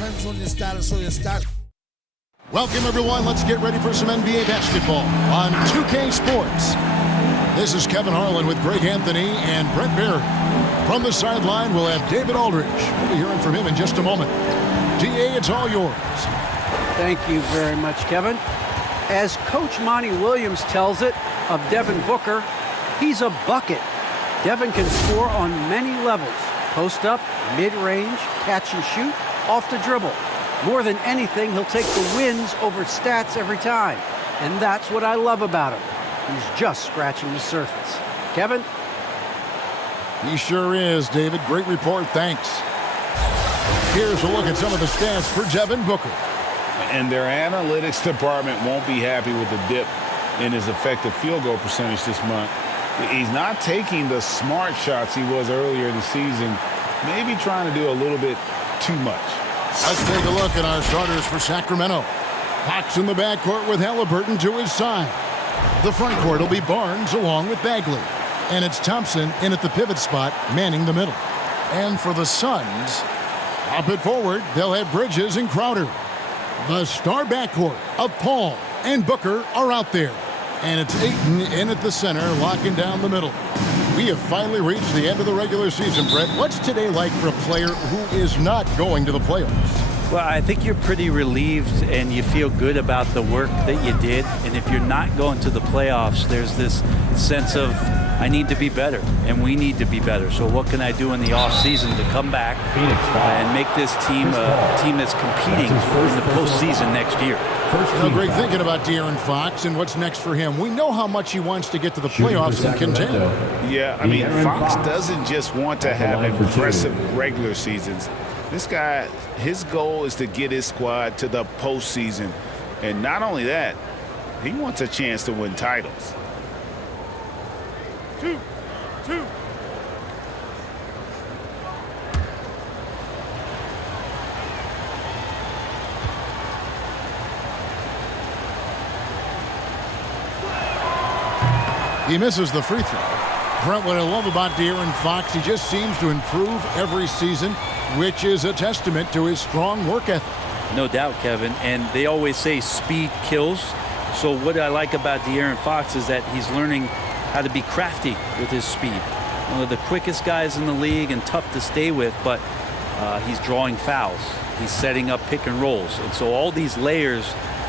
depends on your status or your stat. Welcome, everyone. Let's get ready for some NBA basketball on 2K Sports. This is Kevin Harlan with Greg Anthony and Brent Barry. From the sideline, we'll have David Aldridge. We'll be hearing from him in just a moment. DA, it's all yours. Thank you very much, Kevin. As Coach Monty Williams tells it of Devin Booker, he's a bucket. Devin can score on many levels. Post up, mid-range, catch and shoot, off the dribble. More than anything, he'll take the wins over stats every time. And that's what I love about him. He's just scratching the surface. Kevin? He sure is, David. Great report. Thanks. Here's a look at some of the stats for Devin Booker. And their analytics department won't be happy with the dip in his effective field goal percentage this month. He's not taking the smart shots he was earlier in the season. Maybe trying to do a little bit too much. Let's take a look at our starters for Sacramento. Fox in the backcourt with Halliburton to his side. The front court will be Barnes along with Bagley. And it's Thompson in at the pivot spot, manning the middle. And for the Suns, up it forward, they'll have Bridges and Crowder. The star backcourt of Paul and Booker are out there. And it's Ayton in at the center, locking down the middle. We have finally reached the end of the regular season, Brett. What's today like for a player who is not going to the playoffs? Well, I think you're pretty relieved and you feel good about the work that you did. And if you're not going to the playoffs, there's this sense of, I need to be better, and we need to be better. So what can I do in the offseason to come back and make this team a team that's competing in the postseason next year? Great thinking about De'Aaron Fox and what's next for him. We know how much he wants to get to the playoffs and contend. Yeah, I mean, Fox doesn't just want to have impressive regular seasons. This guy, his goal is to get his squad to the postseason. And not only that, he wants a chance to win titles. Two. He misses the free throw. Brent, what I love about De'Aaron Fox, he just seems to improve every season, which is a testament to his strong work ethic. No doubt, Kevin. And they always say speed kills. So what I like about De'Aaron Fox is that he's learning how to be crafty with his speed. One of the quickest guys in the league and tough to stay with, but he's drawing fouls. He's setting up pick and rolls. And so all these layers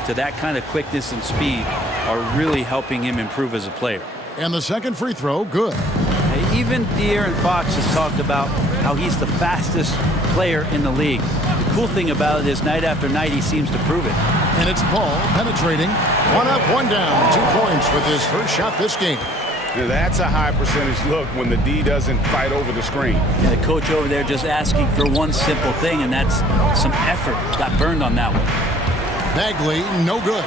to that kind of quickness and speed are really helping him improve as a player. And the second free throw, good. Even De'Aaron Fox has talked about how he's the fastest player in the league. The cool thing about it is night after night he seems to prove it. And it's Paul penetrating. One up, one down. 2 points with his first shot this game. Now that's a high percentage look when the D doesn't fight over the screen. And the coach over there just asking for one simple thing, and that's some effort. Got burned on that one. Bagley, no good.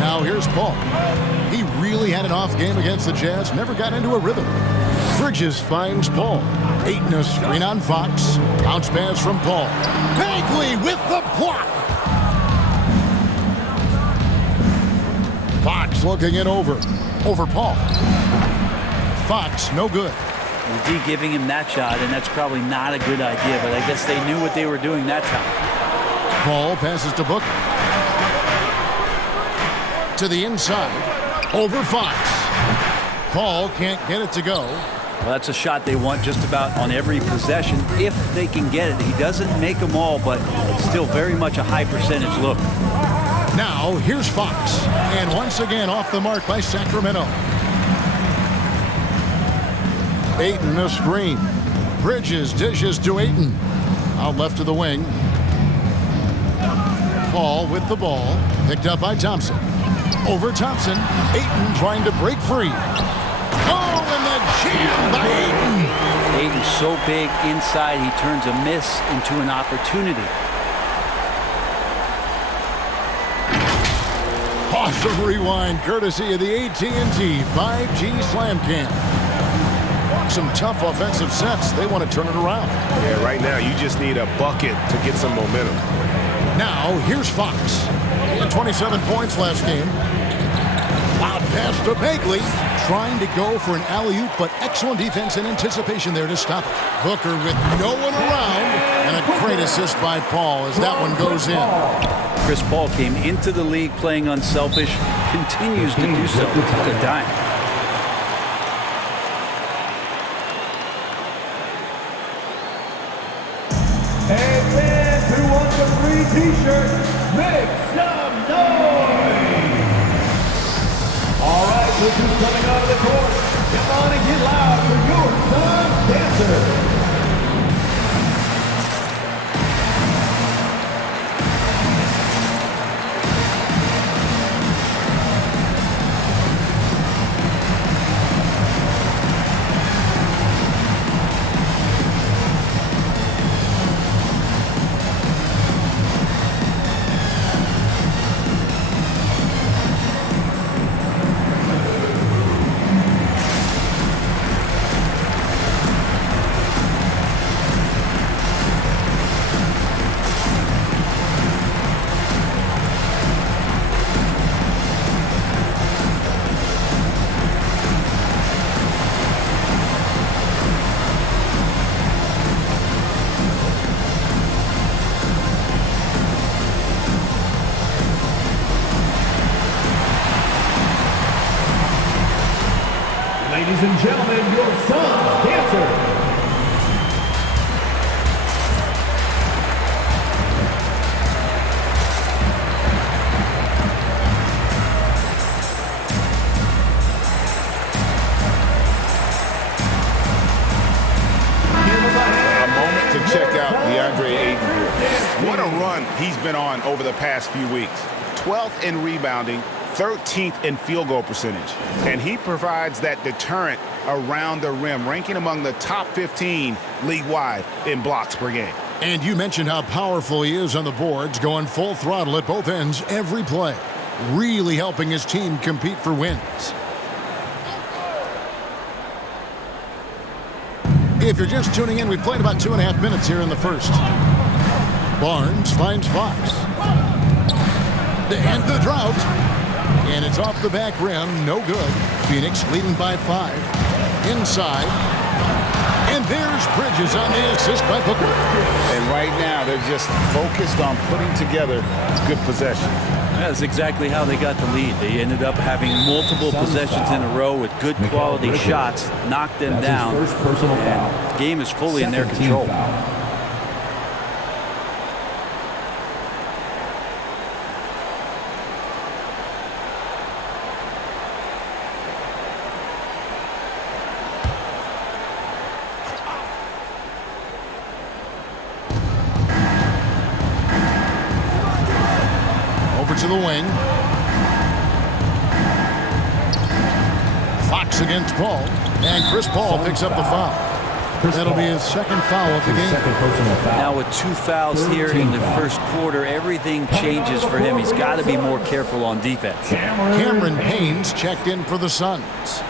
Now here's Paul. He really had an off game against the Jazz, never got into a rhythm. Bridges finds Paul. Ayton a screen on Fox. Bounce pass from Paul. Bagley with the block. Fox looking it over Paul. Fox, no good. The D giving him that shot, and that's probably not a good idea, but I guess they knew what they were doing that time. Paul passes to Booker. To the inside, over Fox. Paul can't get it to go. Well, that's a shot they want just about on every possession if they can get it. He doesn't make them all, but it's still very much a high percentage look. Now, here's Fox. And once again, off the mark by Sacramento. Ayton a screen. Bridges dishes to Ayton. Out left to the wing. Paul with the ball. Picked up by Thompson. Over Thompson. Ayton trying to break free. Oh, and the jam by Ayton. Ayton's so big inside, he turns a miss into an opportunity. Awesome rewind, courtesy of the AT&T 5G Slam Cam. Some tough offensive sets. They want to turn it around. Yeah, right now you just need a bucket to get some momentum. Now, here's Fox. He had 27 points last game. Loud pass to Bagley. trying to go for an alley-oop, but excellent defense and anticipation there to stop it. Booker with no one around, and a great assist by Paul as that one goes in. Chris Paul came into the league playing unselfish, continues to do so. What a dime. And fans who want the free t-shirt, make some noise! All right, look who's coming out of the court. Come on and get loud for your son's dancer. Ladies and gentlemen, your son's dancer. A moment to check out DeAndre Ayton here. What a run he's been on over the past few weeks. 12th in rebounding, 13th in field goal percentage. And he provides that deterrent around the rim, ranking among the top 15 league-wide in blocks per game. And you mentioned how powerful he is on the boards, going full throttle at both ends every play. Really helping his team compete for wins. If you're just tuning in, we've played about 2.5 minutes here in the first. Barnes finds Fox. To end the drought. And it's off the back rim, no good. Phoenix leading by 5. Inside. And there's Bridges on the assist by Booker. And right now, they're just focused on putting together good possessions. That's exactly how they got the lead. They ended up having multiple possessions in a row with good quality shots, knocked them down. First personal foul. The game is fully in their control. Foul. To the wing. Fox against Paul. And Chris Paul picks up the foul. That'll be his second foul of the game. Now with 2 fouls here in the first quarter, everything changes for him. He's got to be more careful on defense. Cameron Payne's checked in for the Suns.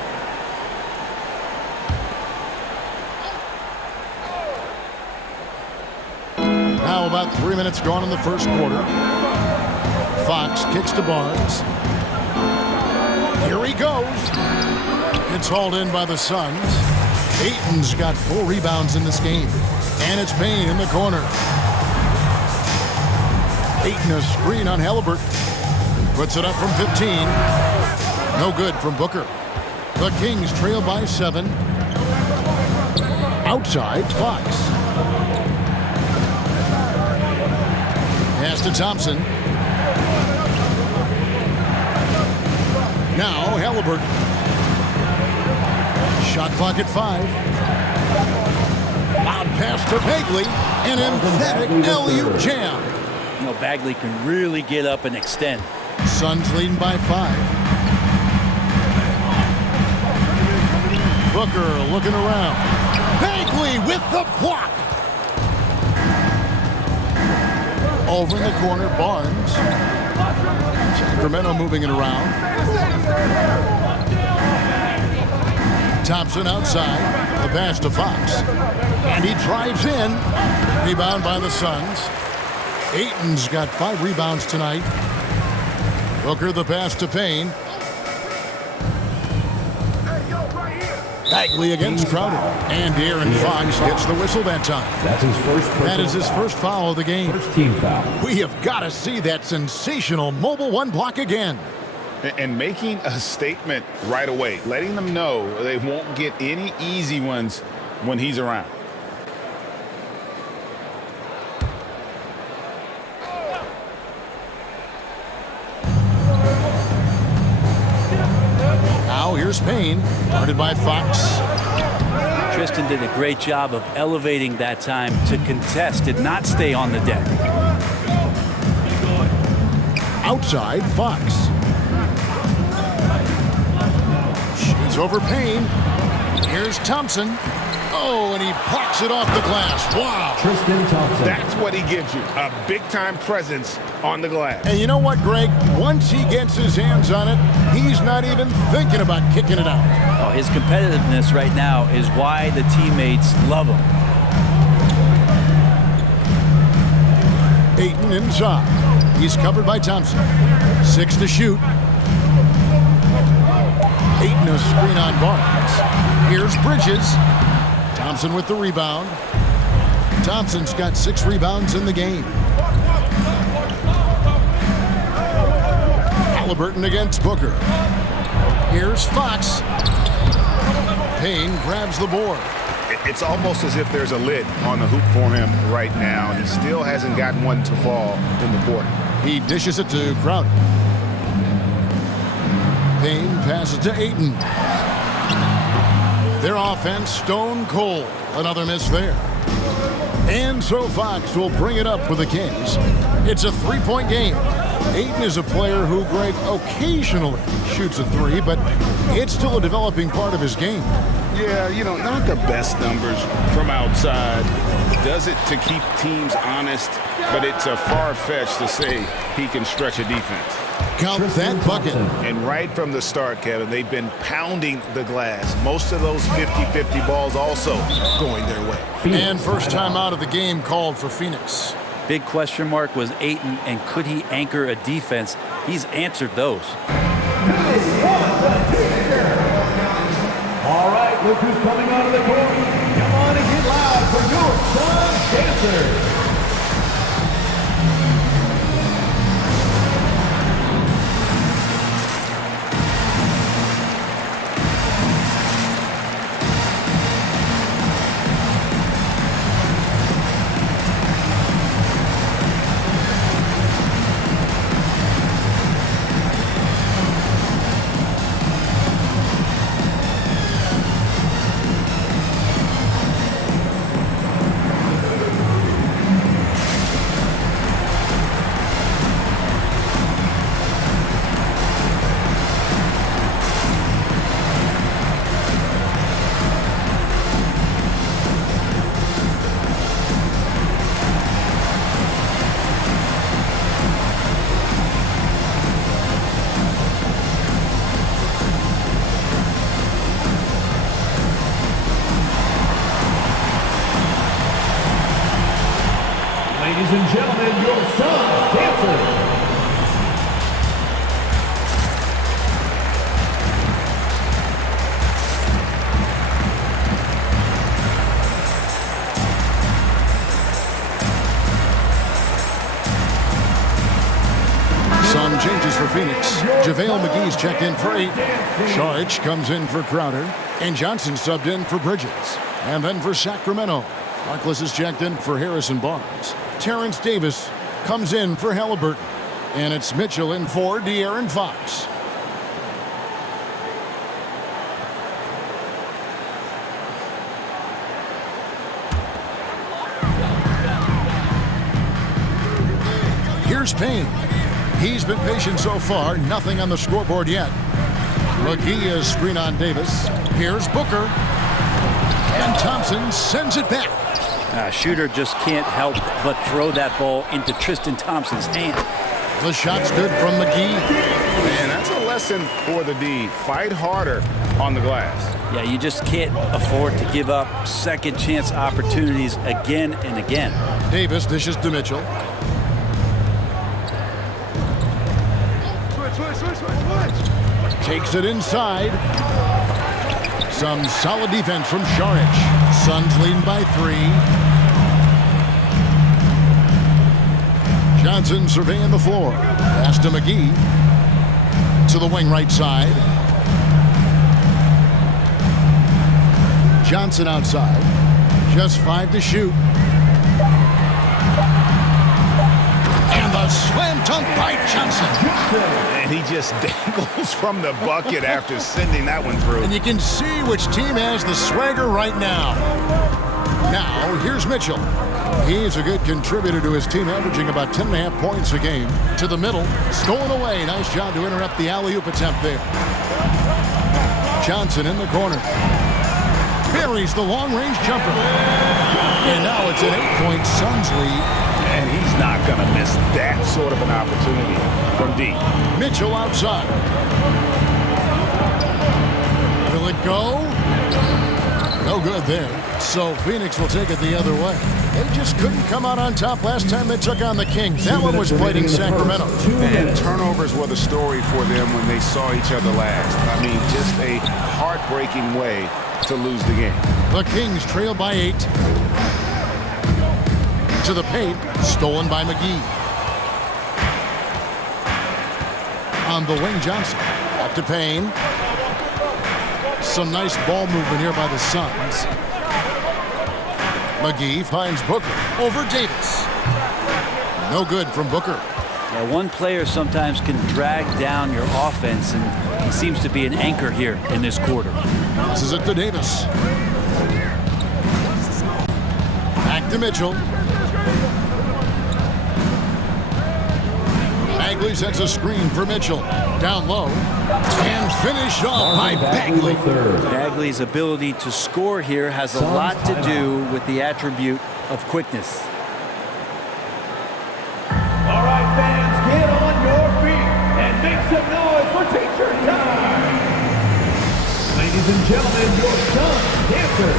Now about 3 minutes gone in the first quarter. Fox kicks to Barnes. Here he goes. It's hauled in by the Suns. Ayton's got 4 rebounds in this game. And it's Payne in the corner. Ayton a screen on Halliburton. Puts it up from 15. No good from Booker. The Kings trail by 7. Outside, Fox. Pass to Thompson. Now Halliburton. Shot clock at 5. Loud pass to Bagley. An emphatic alley-oop jam. You know, Bagley can really get up and extend. Suns leading by 5. Booker looking around. Bagley with the block. Over in the corner, Barnes. Sacramento moving it around. Thompson outside. The pass to Fox. And he drives in. Rebound by the Suns. Ayton's got 5 rebounds tonight. Booker the pass to Payne. Bagley against Crowder. And De'Aaron Fox gets the whistle that time. That's his first personal That is his first foul of the game. First team foul. We have got to see that sensational mobile one block again. And making a statement right away, letting them know they won't get any easy ones when he's around. Now here's Payne, guarded by Fox. Tristan did a great job of elevating that time to contest, did not stay on the deck. Outside, Fox. Shoots over Payne. Here's Thompson. Oh, and he blocks it off the glass. Wow. Tristan Thompson. That's what he gives you, a big-time presence on the glass. And you know what, Greg? Once he gets his hands on it, he's not even thinking about kicking it out. Oh, his competitiveness right now is why the teammates love him. Ayton inside. He's covered by Thompson. 6 to shoot. Ayton a screen on Barnes. Here's Bridges. Thompson with the rebound. Thompson's got 6 rebounds in the game. Halliburton against Booker. Here's Fox. Payne grabs the board. It's almost as if there's a lid on the hoop for him right now. He still hasn't gotten one to fall in the court. He dishes it to Crowder. Payne passes to Ayton. Their offense stone cold. Another miss there. And so Fox will bring it up for the Kings. It's a 3-point game. Ayton is a player who, Greg, occasionally shoots a 3, but it's still a developing part of his game. Yeah, you know, not the best numbers from outside. Does it to keep teams honest, but it's a far-fetched to say he can stretch a defense. Count that bucket. And right from the start, Kevin, they've been pounding the glass. Most of those 50-50 balls also going their way. And first time out of the game called for Phoenix. Big question mark was Ayton, and could he anchor a defense? He's answered those. All right, look who's coming out of the court. Come on and get loud for your Sun Dancers. Ladies and gentlemen, your Sun Dancers. Some changes for Phoenix. JaVale McGee's checked in for 8. Saric comes in for Crowder. And Johnson subbed in for Bridges. And then for Sacramento, Harkless is checked in for Harrison Barnes. Terrence Davis comes in for Halliburton. And it's Mitchell in for De'Aaron Fox. Here's Payne. He's been patient so far. Nothing on the scoreboard yet. McGee is screen on Davis. Here's Booker. And Thompson sends it back. Shooter just can't help but throw that ball into Tristan Thompson's hand. The shot's good from McGee. Man, that's a lesson for the D. Fight harder on the glass. Yeah, you just can't afford to give up second chance opportunities again and again. Davis dishes to Mitchell. Takes it inside. Some solid defense from Saric. Suns leading by 3. Johnson surveying the floor. Pass to McGee. To the wing right side. Johnson outside. Just 5 to shoot. And the slam dunk by Johnson. And he just dangles from the bucket after sending that one through. And you can see which team has the swagger right now. Now, here's Mitchell. He's a good contributor to his team, averaging about 10.5 points a game. To the middle, stolen away. Nice job to interrupt the alley-oop attempt there. Johnson in the corner. Buries the long-range jumper. And now it's an 8-point Suns lead. And he's not going to miss that sort of an opportunity from deep. Mitchell outside. Will it go? No good there. So Phoenix will take it the other way. They just couldn't come out on top last time they took on the Kings. That one was played in Sacramento. And turnovers were the story for them when they saw each other last. I mean, just a heartbreaking way to lose the game. The Kings trail by 8. To the paint, stolen by McGee. On the wing, Johnson. Back to Payne. Some nice ball movement here by the Suns. McGee finds Booker over Davis. No good from Booker. Yeah, one player sometimes can drag down your offense, and he seems to be an anchor here in this quarter. Passes it to Davis. Back to Mitchell. Bagley sets a screen for Mitchell. Down low. And finished off by Bagley. Bagley's ability to score here has a lot to do with the attribute of quickness. All right, fans, get on your feet and make some noise for teacher time. Ladies and gentlemen, your son, dancer.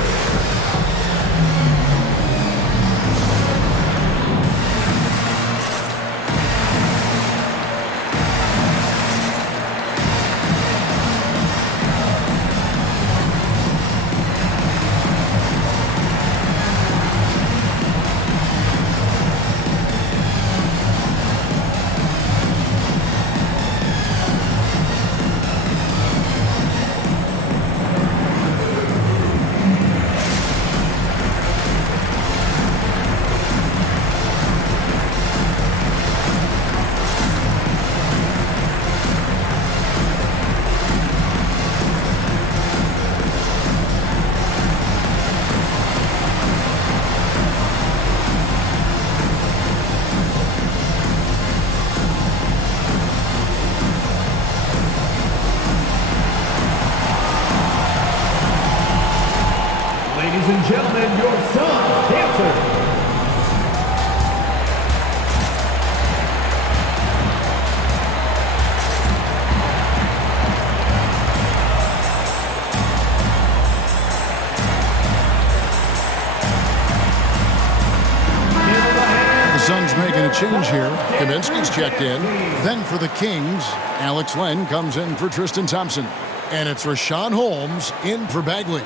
Ladies and gentlemen, your son, dancer. The Suns making a change here. Kaminsky's checked in. Then for the Kings, Alex Len comes in for Tristan Thompson. And it's Rashawn Holmes in for Bagley.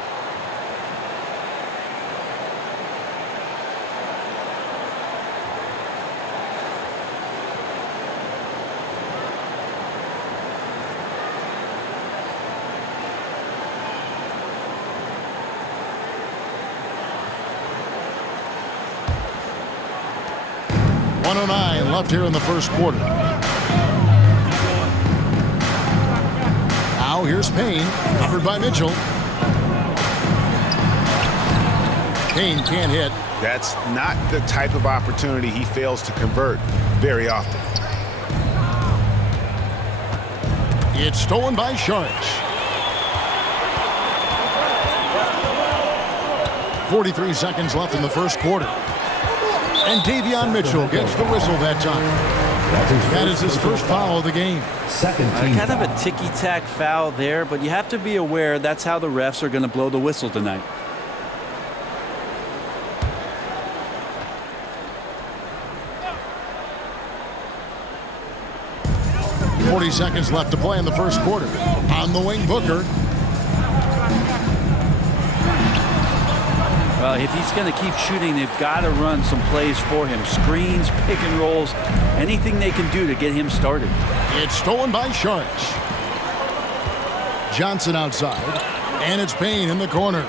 Left here in the first quarter. Now here's Payne, covered by Mitchell. Payne can't hit. That's not the type of opportunity he fails to convert very often. It's stolen by Saric. 43 seconds left in the first quarter. And Davion Mitchell gets the whistle that time. That is his first foul of the game. Kind of a ticky-tack foul there, but you have to be aware that's how the refs are going to blow the whistle tonight. .40 seconds left to play in the first quarter. On the wing, Booker. Well, if he's going to keep shooting, they've got to run some plays for him. Screens, pick and rolls, anything they can do to get him started. It's stolen by Sharch. Johnson outside, and it's Payne in the corner.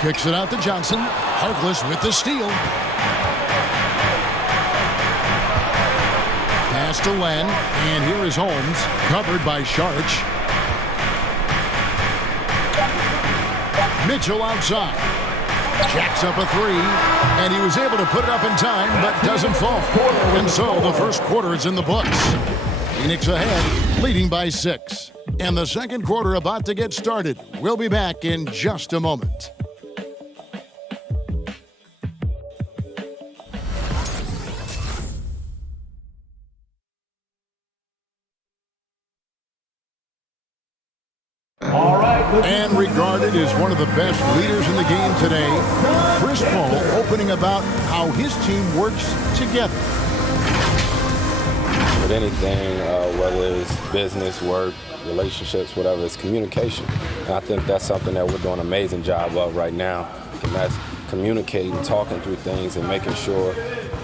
Kicks it out to Johnson. Harkless with the steal. Pass to Len, and here is Holmes, covered by Sharch. Mitchell outside. Jacks up a three, and he was able to put it up in time, but doesn't fall. And so the first quarter is in the books. Phoenix ahead, leading by 6. And the second quarter about to get started. We'll be back in just a moment. And regarded as one of the best leaders in the game today, Chris Paul opening about how his team works together. With anything, whether it's business, work, relationships, whatever, it's communication. And I think that's something that we're doing an amazing job of right now. And that's communicating, talking through things, and making sure,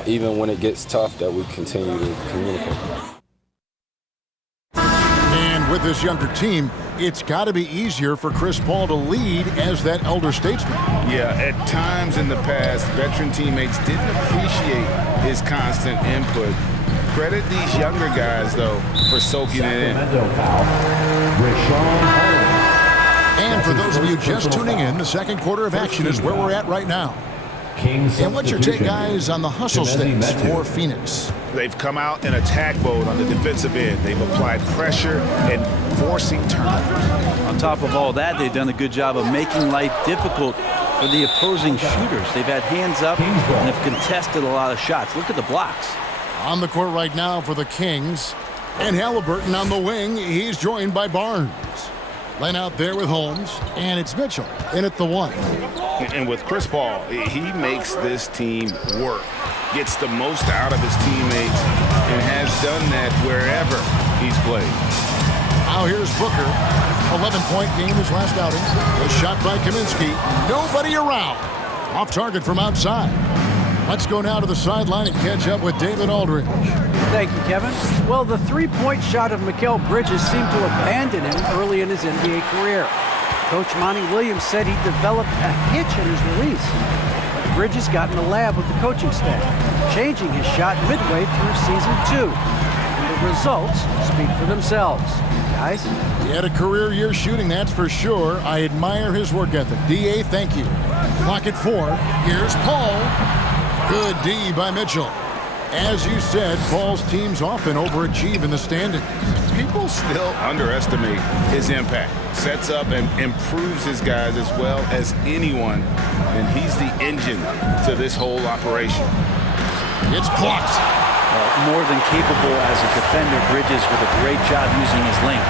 even when it gets tough, that we continue to communicate. And with this younger team, it's got to be easier for Chris Paul to lead as that elder statesman. Yeah, at times in the past, veteran teammates didn't appreciate his constant input. Credit these younger guys, though, for soaking it in. And for those of you just tuning in, the second quarter of action is where we're at right now. And what's your take, guys, on the hustle stakes for Phoenix? They've come out in attack mode on the defensive end. They've applied pressure and forcing turnovers. On top of all that, they've done a good job of making life difficult for the opposing shooters. They've had hands up and have contested a lot of shots. Look at the blocks. On the court right now for the Kings. And Halliburton on the wing. He's joined by Barnes. Len out there with Holmes. And it's Mitchell in at the 1. And with Chris Paul, he makes this team work, gets the most out of his teammates, and has done that wherever he's played. Now here's Booker. 11-point game his last outing. A shot by Kaminsky. Nobody around. Off target from outside. Let's go now to the sideline and catch up with David Aldridge. Thank you, Kevin. Well, the three-point shot of Mikal Bridges seemed to abandon him early in his NBA career. Coach Monty Williams said he developed a hitch in his release. But Bridges got in the lab with the coaching staff, changing his shot midway through season 2. And the results speak for themselves. Guys? He had a career year shooting, that's for sure. I admire his work ethic. D.A., thank you. Clock at 4. Here's Paul. Good D by Mitchell. As you said, Paul's teams often overachieve in the standings. People still underestimate his impact. Sets up and improves his guys as well as anyone, and he's the engine to this whole operation. It's blocked. More than capable as a defender, Bridges with a great job using his length.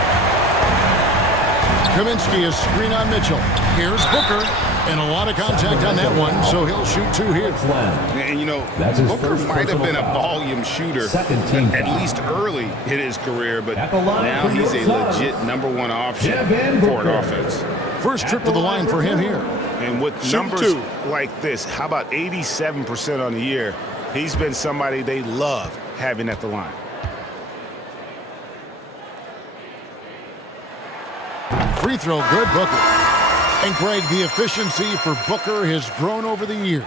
Kaminsky is screen on Mitchell. Here's Booker. And a lot of contact on that one, so he'll shoot 2 here. And, you know, Booker might have been a volume shooter at least early in his career, but now he's a legit #1 option for an offense. First trip to the line for him here. And with numbers like this, how about 87% on the year? He's been somebody they love having at the line. Free throw, good, Booker. And Greg, the efficiency for Booker has grown over the years.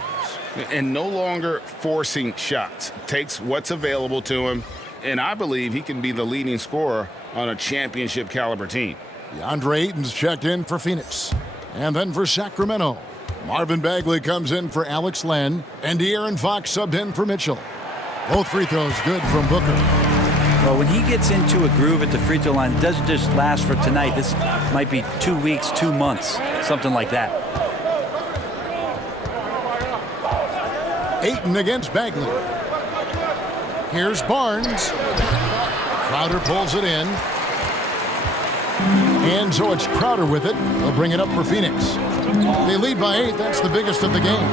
And no longer forcing shots. Takes what's available to him, and I believe he can be the leading scorer on a championship caliber team. DeAndre Ayton's checked in for Phoenix. And then for Sacramento, Marvin Bagley comes in for Alex Len, and De'Aaron Fox subbed in for Mitchell. Both free throws good from Booker. Well, when he gets into a groove at the free throw line, it doesn't just last for tonight. This might be 2 weeks, 2 months, something like that. Ayton against Bagley. Here's Barnes. Crowder pulls it in. And so it's Crowder with it. They'll bring it up for Phoenix. They lead by 8. That's the biggest of the game.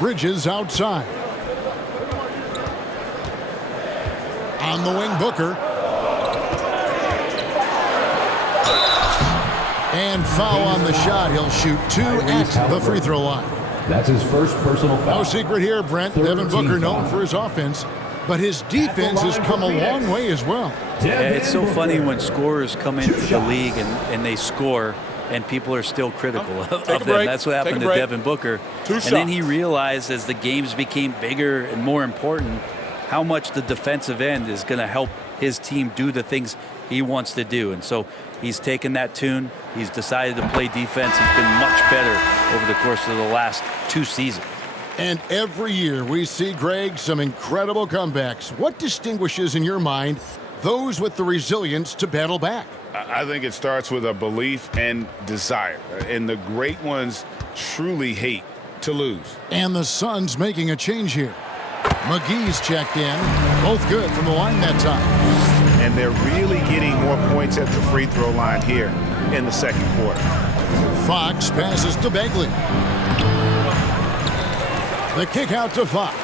Bridges outside. On the wing, Booker. And foul on the shot. He'll shoot 2 at the free throw line. That's his first personal foul. No secret here, Brent. Devin Booker known for his offense, but his defense has come a long way as well. Yeah, it's so funny when scorers come into the league and they score, and people are still critical of them. That's what happened to Devin Booker. And then he realized as the games became bigger and more important, how much the defensive end is going to help his team do the things he wants to do. And so he's taken that tune. He's decided to play defense. He's been much better over the course of the last 2 seasons. And every year we see, Greg, some incredible comebacks. What distinguishes, in your mind, those with the resilience to battle back? I think it starts with a belief and desire. And the great ones truly hate to lose. And the Suns making a change here. McGee's checked in. Both good from the line that time. And they're really getting more points at the free throw line here in the second quarter. Fox passes to Bagley. The kick out to Fox.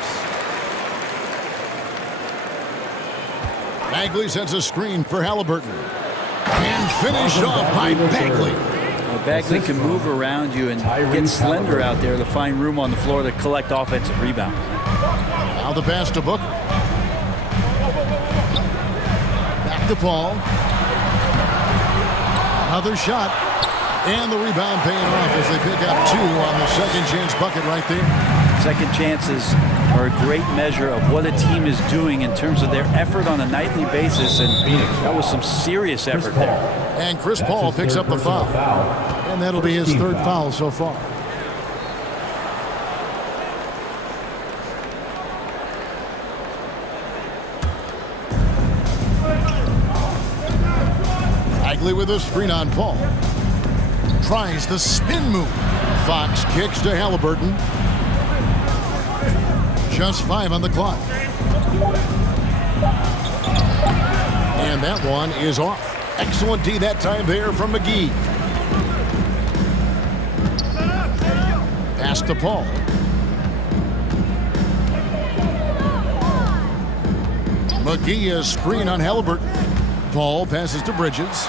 Bagley sends a screen for Halliburton. And finished off by Bagley. Well, Bagley can move around you and get slender out there to find room on the floor to collect offensive rebounds. Now the pass to Booker. Back to Paul. Another shot. And the rebound paying off as they pick up 2 on the second chance bucket right there. Second chances are a great measure of what a team is doing in terms of their effort on a nightly basis, and that was some serious effort there. And Chris Paul picks up the foul. And that'll be his 3rd foul so far. Bagley with a screen on Paul. Tries the spin move. Fox kicks to Halliburton. Just 5 on the clock. And that one is off. Excellent D that time there from McGee. Pass to Paul. McGee a screen on Halliburton. Paul passes to Bridges.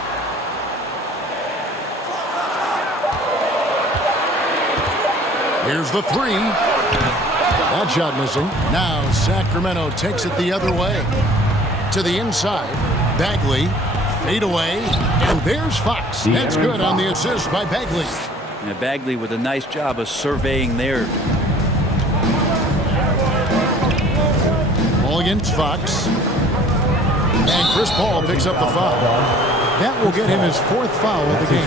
Here's the 3. That shot missing. Now Sacramento takes it the other way. To the inside. Bagley. Fade away. And there's Fox. That's good on the assist by Bagley. And Bagley with a nice job of surveying there. Ball against Fox. And Chris Paul picks up the foul. That will get him his 4th foul of the game.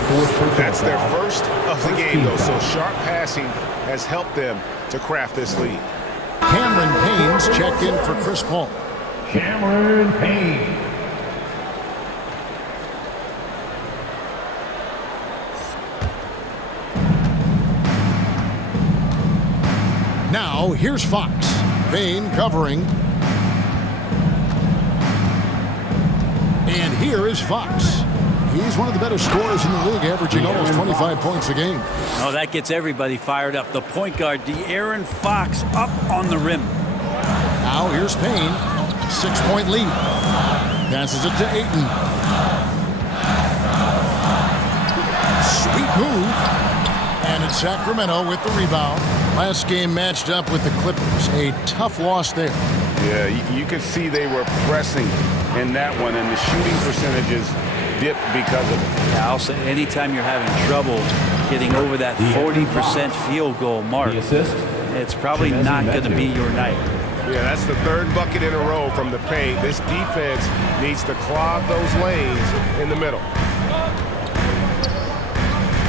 That's their first of the game, though, so sharp passing has helped them to craft this lead. Cameron Payne's checked in for Chris Paul. Cameron Payne. Now, here's Fox. Payne covering. And here is Fox. He's one of the better scorers in the league, averaging almost 25 points a game. Oh, that gets everybody fired up. The point guard, De'Aaron Fox, up on the rim. Now here's Payne. 6-point lead. Passes it to Ayton. Sweet move. And it's Sacramento with the rebound. Last game matched up with the Clippers. A tough loss there. Yeah, you could see they were pressing in that one, and the shooting percentages dipped because of it. Yeah, I'll say anytime you're having trouble getting over that 40% field goal mark, it's probably not going to be your night. Yeah, that's the 3rd bucket in a row from the paint. This defense needs to clog those lanes in the middle.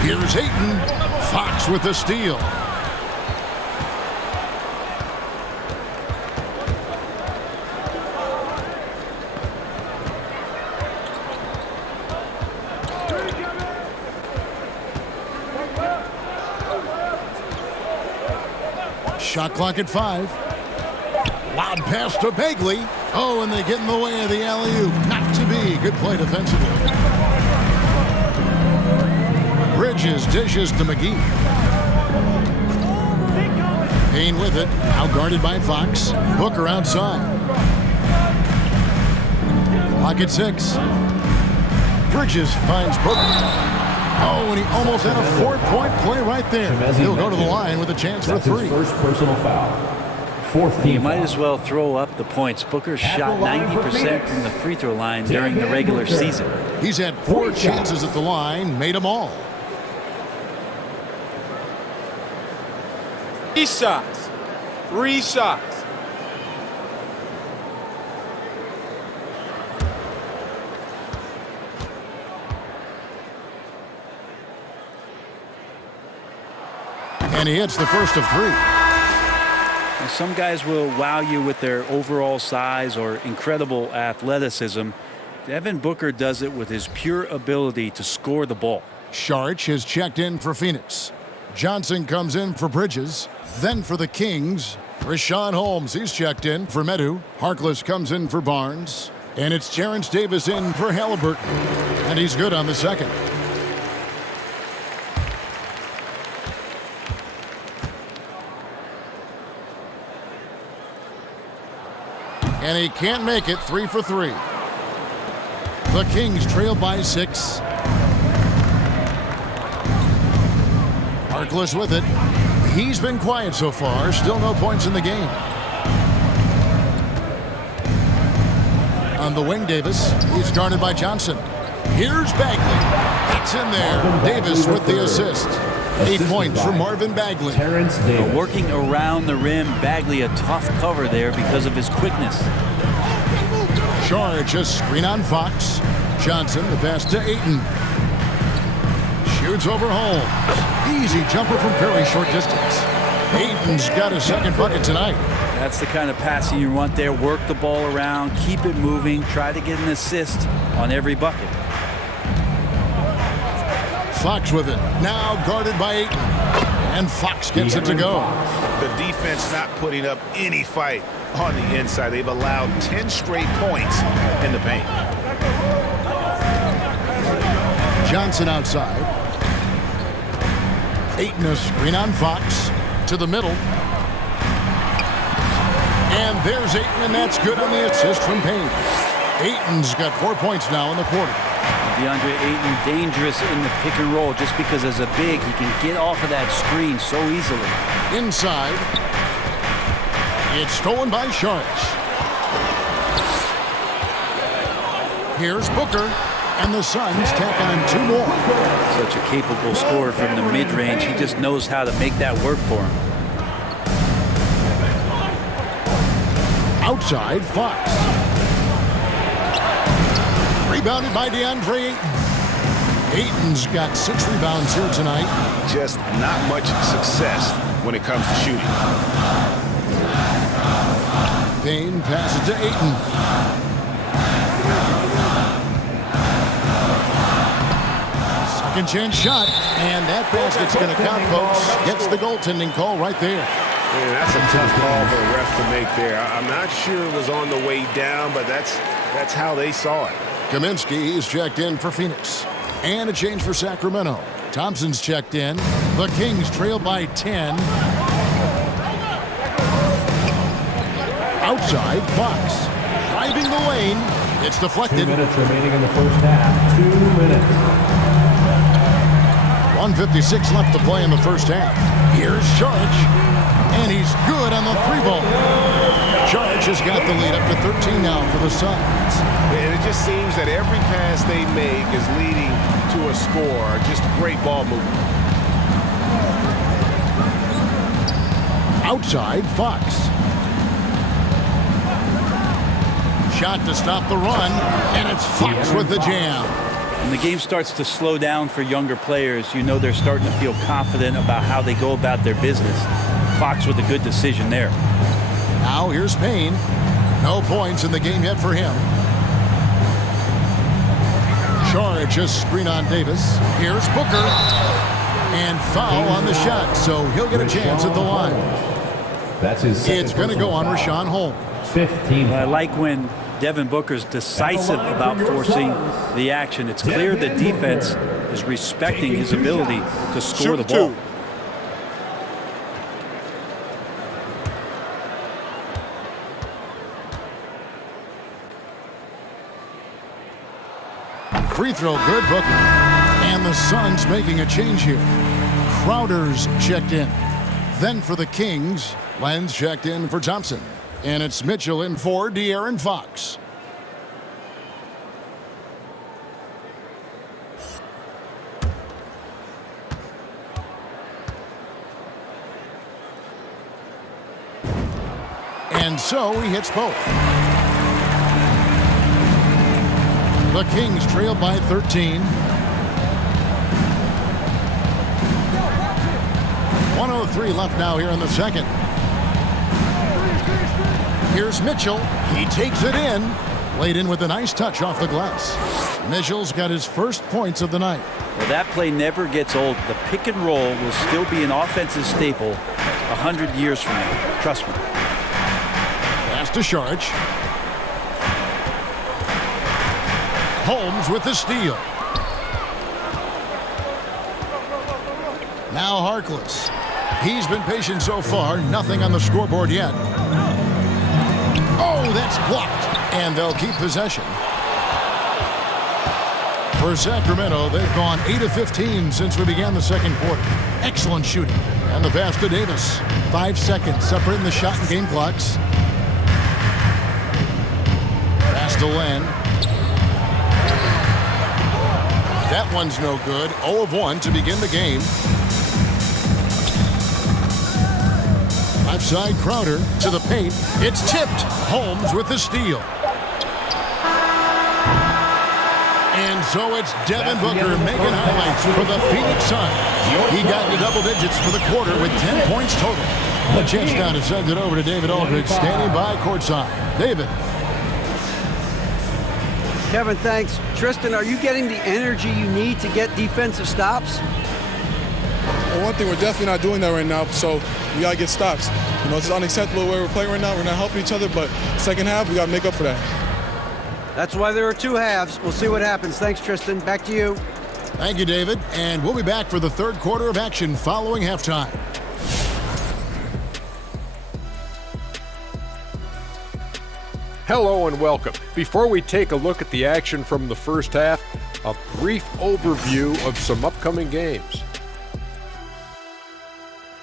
Here's Ayton. Fox with the steal. Shot clock at 5. Loud pass to Bagley. Oh, and they get in the way of the alley-oop. Not to be. Good play defensively. Bridges dishes to McGee. Payne with it. Out guarded by Fox. Booker outside. Clock at 6. Bridges finds Booker. Oh, and he almost had a 4-point play right there. He'll go to the line with a chance for 3. His first personal foul. Fourth team You might foul. as well throw up the points. Booker shot 90% from the free throw line during the regular season. He's had 4 chances at the line, made them all. 3 shots. 3 shots. And he hits the first of 3. Now, some guys will wow you with their overall size or incredible athleticism. Devin Booker does it with his pure ability to score the ball. Saric has checked in for Phoenix. Johnson comes in for Bridges. Then for the Kings, Richaun Holmes, he's checked in for Medu. Harkless comes in for Barnes. And it's Terrence Davis in for Halliburton. And he's good on the second. And he can't make it. 3 for 3. The Kings trail by 6. Harkless with it. He's been quiet so far. Still no points in the game. On the wing, Davis. He's guarded by Johnson. Here's Bagley. It's in there. Davis with the assist. 8 points for Marvin Bagley. Terrence Davis. Working around the rim, Bagley a tough cover there because of his quickness. Charge a screen on Fox. Johnson, the pass to Ayton. Shoots over Holmes. Easy jumper from very short distance. Ayton's got a second bucket tonight. That's the kind of passing you want there. Work the ball around, keep it moving, try to get an assist on every bucket. Fox with it. Now guarded by Ayton. And Fox gets it to go. The defense not putting up any fight on the inside. They've allowed 10 straight points in the paint. Johnson outside. Ayton a screen on Fox. To the middle. And there's Ayton, and that's good on the assist from Payne. Ayton's got 4 points now in the quarter. DeAndre Ayton dangerous in the pick and roll just because as a big he can get off of that screen so easily. Inside. It's stolen by Sharks. Here's Booker, and the Suns tack on 2 more. Such a capable scorer from the mid-range. He just knows how to make that work for him. Outside, Fox. Rebounded by DeAndre Ayton. Ayton's got 6 rebounds here tonight. Just not much success when it comes to shooting. Payne passes to Ayton. Second chance shot, and that basket's going to count, folks. Gets the goaltending call right there. Man, that's a tough call for the ref to make there. I'm not sure it was on the way down, but that's how they saw it. Kaminsky is checked in for Phoenix. And a change for Sacramento. Thompson's checked in. The Kings trail by 10. Outside, Fox. Driving the lane. It's deflected. 2 minutes remaining in the first half. 2 minutes. 1:56 left to play in the first half. Here's Saric. And he's good on the 3-ball. Saric has got the lead up to 13 now for the Suns. And it just seems that every pass they make is leading to a score. Just great ball movement. Outside, Fox. Shot to stop the run, and it's Fox with the jam. When the game starts to slow down for younger players, you know they're starting to feel confident about how they go about their business. Fox with a good decision there. Now here's Payne. No points in the game yet for him. Charge a screen on Davis. Here's Booker. And foul on the shot, so he'll get a chance at the line. That's his second. It's going to go on Richaun Holmes. 15. I like when Devin Booker's decisive about forcing the action. It's clear the defense is respecting his ability to score the ball. Free throw, good, Booker. And And the Suns making a change here. Crowder's checked in. Then for the Kings, Lenz checked in for Thompson. And it's Mitchell in for De'Aaron Fox. And so he hits both. The Kings trail by 13. 1:03 left now here in the second. Here's Mitchell. He takes it in. Laid in with a nice touch off the glass. Mitchell's got his first points of the night. Well, that play never gets old. The pick and roll will still be an offensive staple 100 years from now. Trust me. Pass to Sharge. Holmes with the steal. Now Harkless. He's been patient so far. Nothing on the scoreboard yet. Oh, that's blocked. And they'll keep possession. For Sacramento, they've gone 8 of 15 since we began the second quarter. Excellent shooting. And the pass to Davis. 5 seconds separating the shot and game clocks. Pass to Len. That one's no good. 0 of 1 to begin the game. Left side Crowder to the paint. It's tipped. Holmes with the steal. And so it's Devin Booker making highlights for the Phoenix Suns. He got into double digits for the quarter with 10 points total. A chance now to send it over to David Aldridge, standing by courtside. David. Kevin, thanks. Tristan, are you getting the energy you need to get defensive stops? Well, one thing, we're definitely not doing that right now, so we got to get stops. You know, it's unacceptable the way we're playing right now. We're not helping each other, but second half, we got to make up for that. That's why there are 2 halves. We'll see what happens. Thanks, Tristan. Back to you. Thank you, David. And we'll be back for the third quarter of action following halftime. Hello and welcome. Before we take a look at the action from the first half, a brief overview of some upcoming games.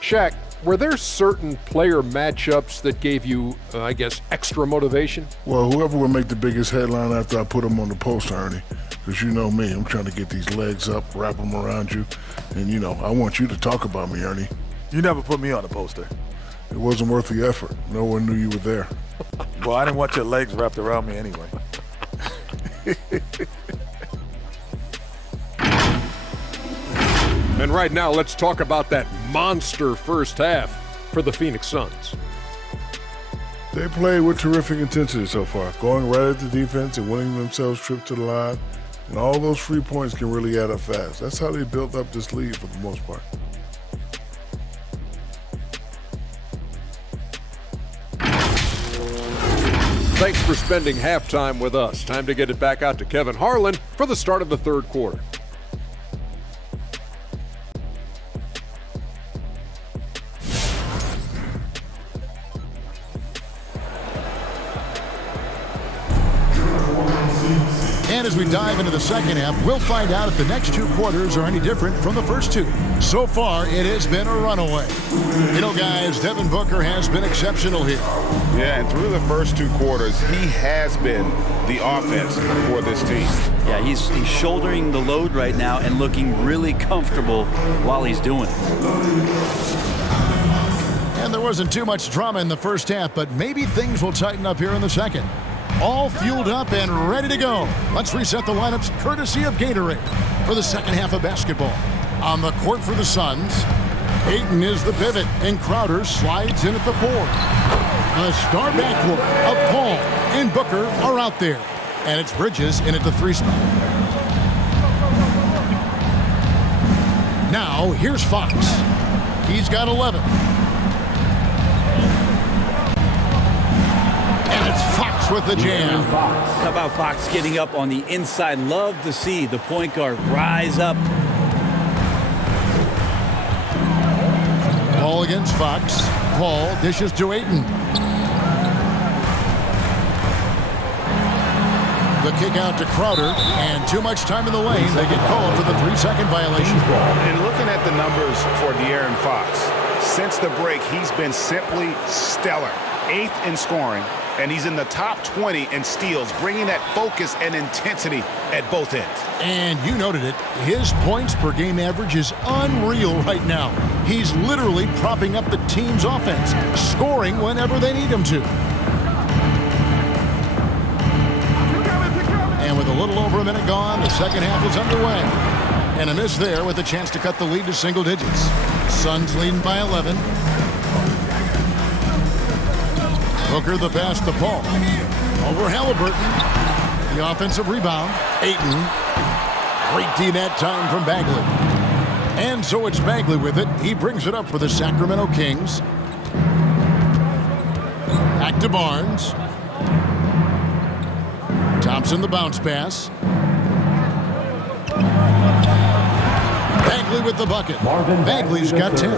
Shaq, were there certain player matchups that gave you, I guess, extra motivation? Well, whoever will make the biggest headline after I put them on the poster, Ernie. Because you know me, I'm trying to get these legs up, wrap them around you. And, you know, I want you to talk about me, Ernie. You never put me on the poster. It wasn't worth the effort. No one knew you were there. Well, I didn't want your legs wrapped around me anyway. And right now, let's talk about that monster first half for the Phoenix Suns. They played with terrific intensity so far, going right at the defense and winning themselves trips to the line. And all those free points can really add up fast. That's how they built up this lead for the most part. Thanks for spending halftime with us. Time to get it back out to Kevin Harlan for the start of the third quarter. And as we dive into the second half, we'll find out if the next 2 quarters are any different from the first 2. So far, it has been a runaway. You know, guys, Devin Booker has been exceptional here. Yeah, and through the first 2 quarters, he has been the offense for this team. Yeah, he's shouldering the load right now and looking really comfortable while he's doing it. And there wasn't too much drama in the first half, but maybe things will tighten up here in the second. All fueled up and ready to go. Let's reset the lineups courtesy of Gatorade for the second half of basketball. On the court for the Suns, Ayton is the pivot, and Crowder slides in at the 4. A star backcourt of Paul and Booker are out there. And it's Bridges in at the 3 spot. Now, here's Fox. He's got 11. And it's Fox with the jam. How about Fox getting up on the inside? Love to see the point guard rise up. Ball against Fox. Paul dishes to Ayton. The kick out to Crowder, and too much time in the lane. They get called for the 3-second violation. And looking at the numbers for De'Aaron Fox, since the break, he's been simply stellar. 8th in scoring, and he's in the top 20 in steals, bringing that focus and intensity at both ends. And you noted it, his points per game average is unreal right now. He's literally propping up the team's offense, scoring whenever they need him to. And with a little over a minute gone, the second half is underway. And a miss there with a chance to cut the lead to single digits. Suns leading by 11. Booker the pass to Paul. Over Halliburton. The offensive rebound. Ayton. Great D that time from Bagley. And so it's Bagley with it. He brings it up for the Sacramento Kings. Back to Barnes. Thompson the bounce pass. Bagley with the bucket. Bagley's got 10.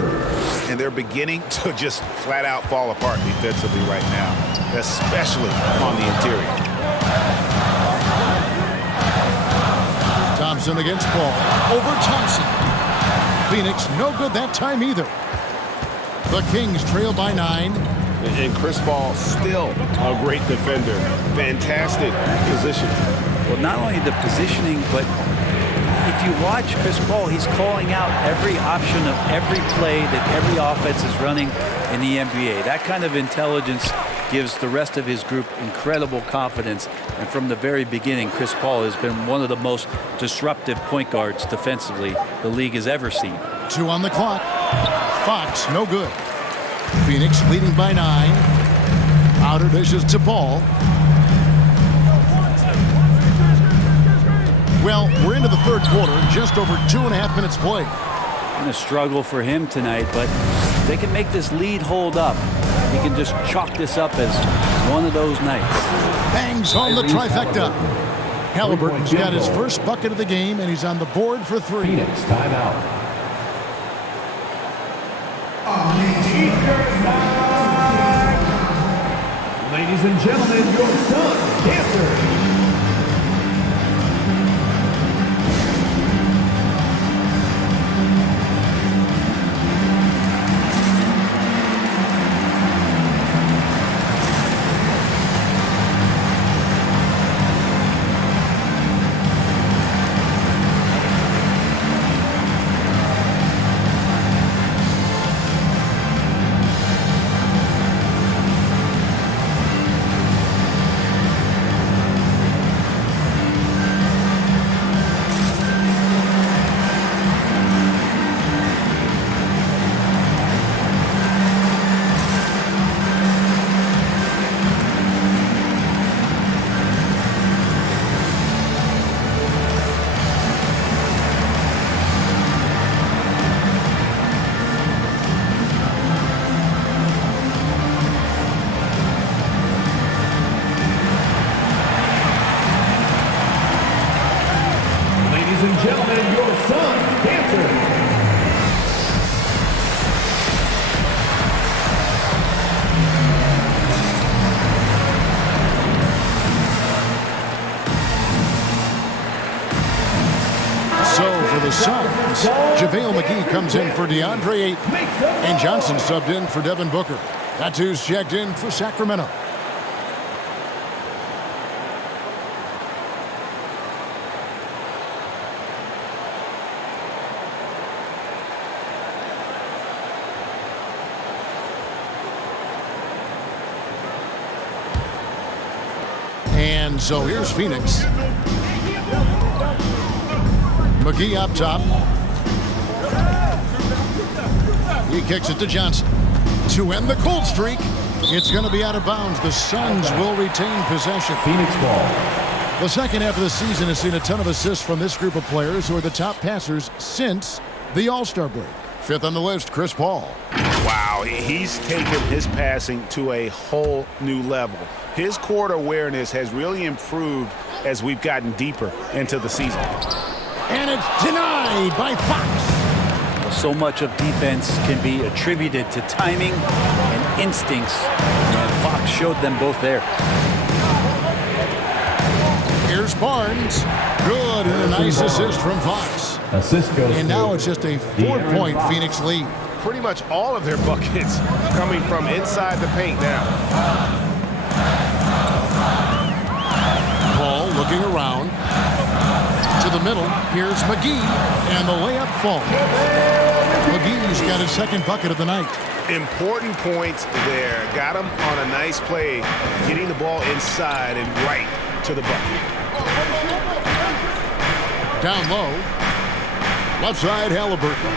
And they're beginning to just flat out fall apart defensively right now, especially on the interior. Thompson against Paul. Over Thompson. Phoenix no good that time either. The Kings trail by 9. And Chris Paul still a great defender. Fantastic position. Well, not only the positioning, but if you watch Chris Paul, he's calling out every option of every play that every offense is running in the NBA. That kind of intelligence gives the rest of his group incredible confidence. And from the very beginning, Chris Paul has been one of the most disruptive point guards defensively the league has ever seen. 2 on the clock. Fox no good. Phoenix leading by 9. Outer dishes to Paul. Well, we're into the third quarter, just over 2.5 minutes played. Been a struggle for him tonight, but if they can make this lead hold up, he can just chalk this up as one of those nights. Bangs home the trifecta. Halliburton's got his first bucket of the game, and he's on the board for 3. Phoenix timeout. Ladies and gentlemen, your son, Cancer. Ladies and gentlemen, your son, Cancer. So for the Suns, JaVale McGee comes in for DeAndre Ayton, and Johnson subbed in for Devin Booker. That's who's checked in for Sacramento. And so here's Phoenix. McGee up top. He kicks it to Johnson. To end the cold streak, it's going to be out of bounds. The Suns will retain possession. Phoenix ball. The second half of the season has seen a ton of assists from this group of players who are the top passers since the All-Star break. 5th on the list, Chris Paul. Wow, he's taken his passing to a whole new level. His court awareness has really improved as we've gotten deeper into the season. And it's denied by Fox. So much of defense can be attributed to timing and instincts, and Fox showed them both there. Here's Barnes. Good, and a nice assist from Fox. Assist goes and now it's just a 4-point Phoenix lead. Pretty much all of their buckets coming from inside the paint now. Paul looking around. To the middle. Here's McGee, and the layup falls. McGee's got his second bucket of the night. Important points there. Got him on a nice play, getting the ball inside and right to the bucket. Down low. Left side, Halliburton.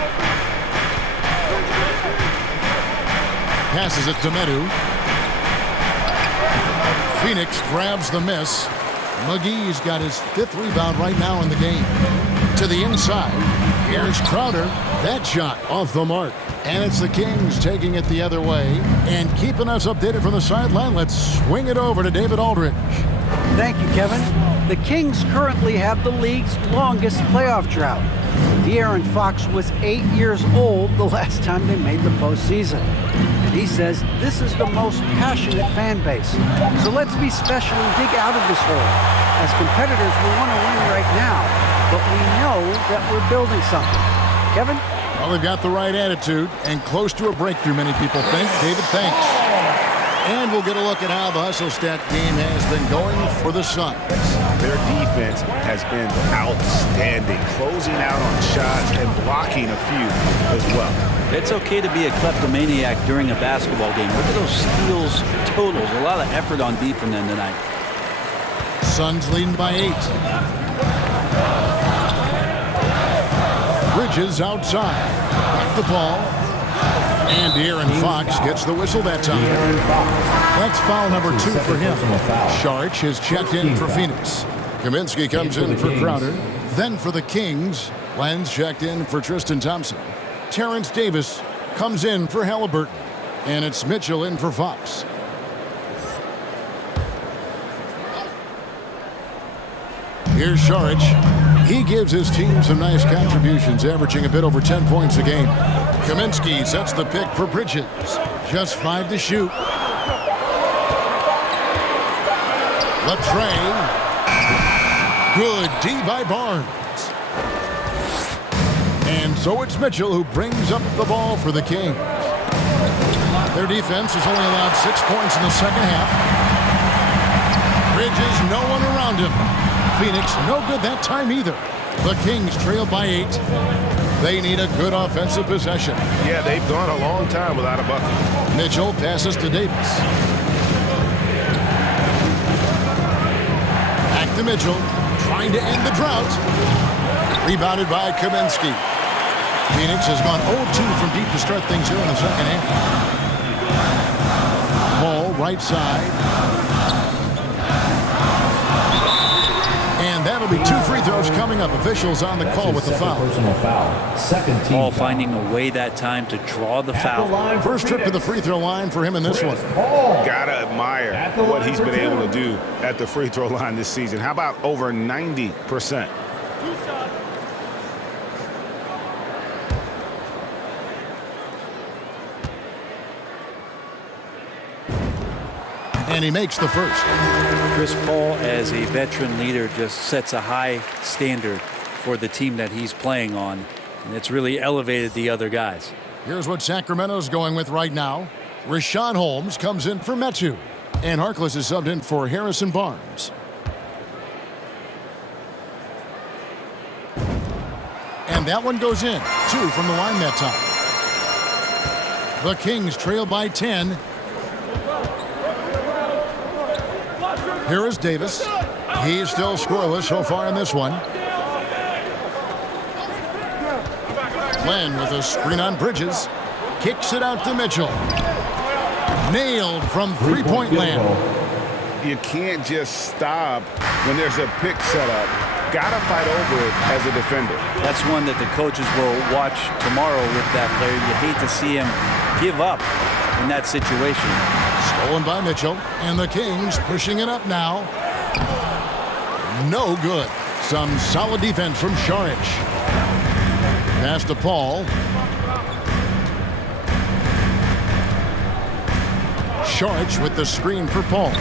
Passes it to Medu. Phoenix grabs the miss. McGee's got his 5th rebound right now in the game. To the inside. Here's Crowder. That shot off the mark. And it's the Kings taking it the other way. And keeping us updated from the sideline, let's swing it over to David Aldridge. Thank you, Kevin. The Kings currently have the league's longest playoff drought. De'Aaron Fox was 8 years old the last time they made the postseason. And he says this is the most passionate fan base. So let's be special and dig out of this hole. As competitors, we want to win right now, but we know that we're building something. Kevin? Well, they've got the right attitude and close to a breakthrough, many people think. David, thanks. And we'll get a look at how the hustle stat game has been going for the Suns. Their defense has been outstanding, closing out on shots and blocking a few as well. It's okay to be a kleptomaniac during a basketball game. Look at those steals totals. A lot of effort on D from them tonight. Suns leading by 8. Bridges outside. Back the ball. And De'Aaron Fox gets the whistle that time. That's foul number 2 for him. Saric has checked in for Phoenix. Kaminsky comes in for Crowder. Then for the Kings, Lenz checked in for Tristan Thompson. Terrence Davis comes in for Halliburton. And it's Mitchell in for Fox. Here's Saric. He gives his team some nice contributions, averaging a bit over 10 points a game. Kaminsky sets the pick for Bridges. Just 5 to shoot. Latrey. Good D by Barnes. And so it's Mitchell who brings up the ball for the Kings. Their defense has only allowed 6 points in the second half. Bridges, no one around him. Phoenix, no good that time either. The Kings trail by 8. They need a good offensive possession. Yeah, they've gone a long time without a bucket. Mitchell passes to Davis. Back to Mitchell, trying to end the drought. Rebounded by Kaminsky. Phoenix has gone 0-2 from deep to start things here in the second half. Ball right side. And that'll be 2 free throws coming up. Officials on the call with the foul. Personal foul. Second team. Ball finding a way that time to draw the foul. First trip to the free throw line for him in this one. Gotta admire what he's been able to do at the free throw line this season. How about over 90%? And he makes the first. Chris Paul, as a veteran leader, just sets a high standard for the team that he's playing on. And it's really elevated the other guys. Here's what Sacramento's going with right now. Rashawn Holmes comes in for Metu. And Harkless is subbed in for Harrison Barnes. And that one goes in. 2 from the line that time. The Kings trail by 10. Here is Davis. He's still scoreless so far in this one. Glenn with a screen on Bridges. Kicks it out to Mitchell. Nailed from three-point land. You can't just stop when there's a pick set up. Gotta fight over it as a defender. That's one that the coaches will watch tomorrow with that player. You hate to see him give up in that situation. Stolen by Mitchell, and the Kings pushing it up now. No good. Some solid defense from Saric. Pass to Paul. Saric with the screen for Paul.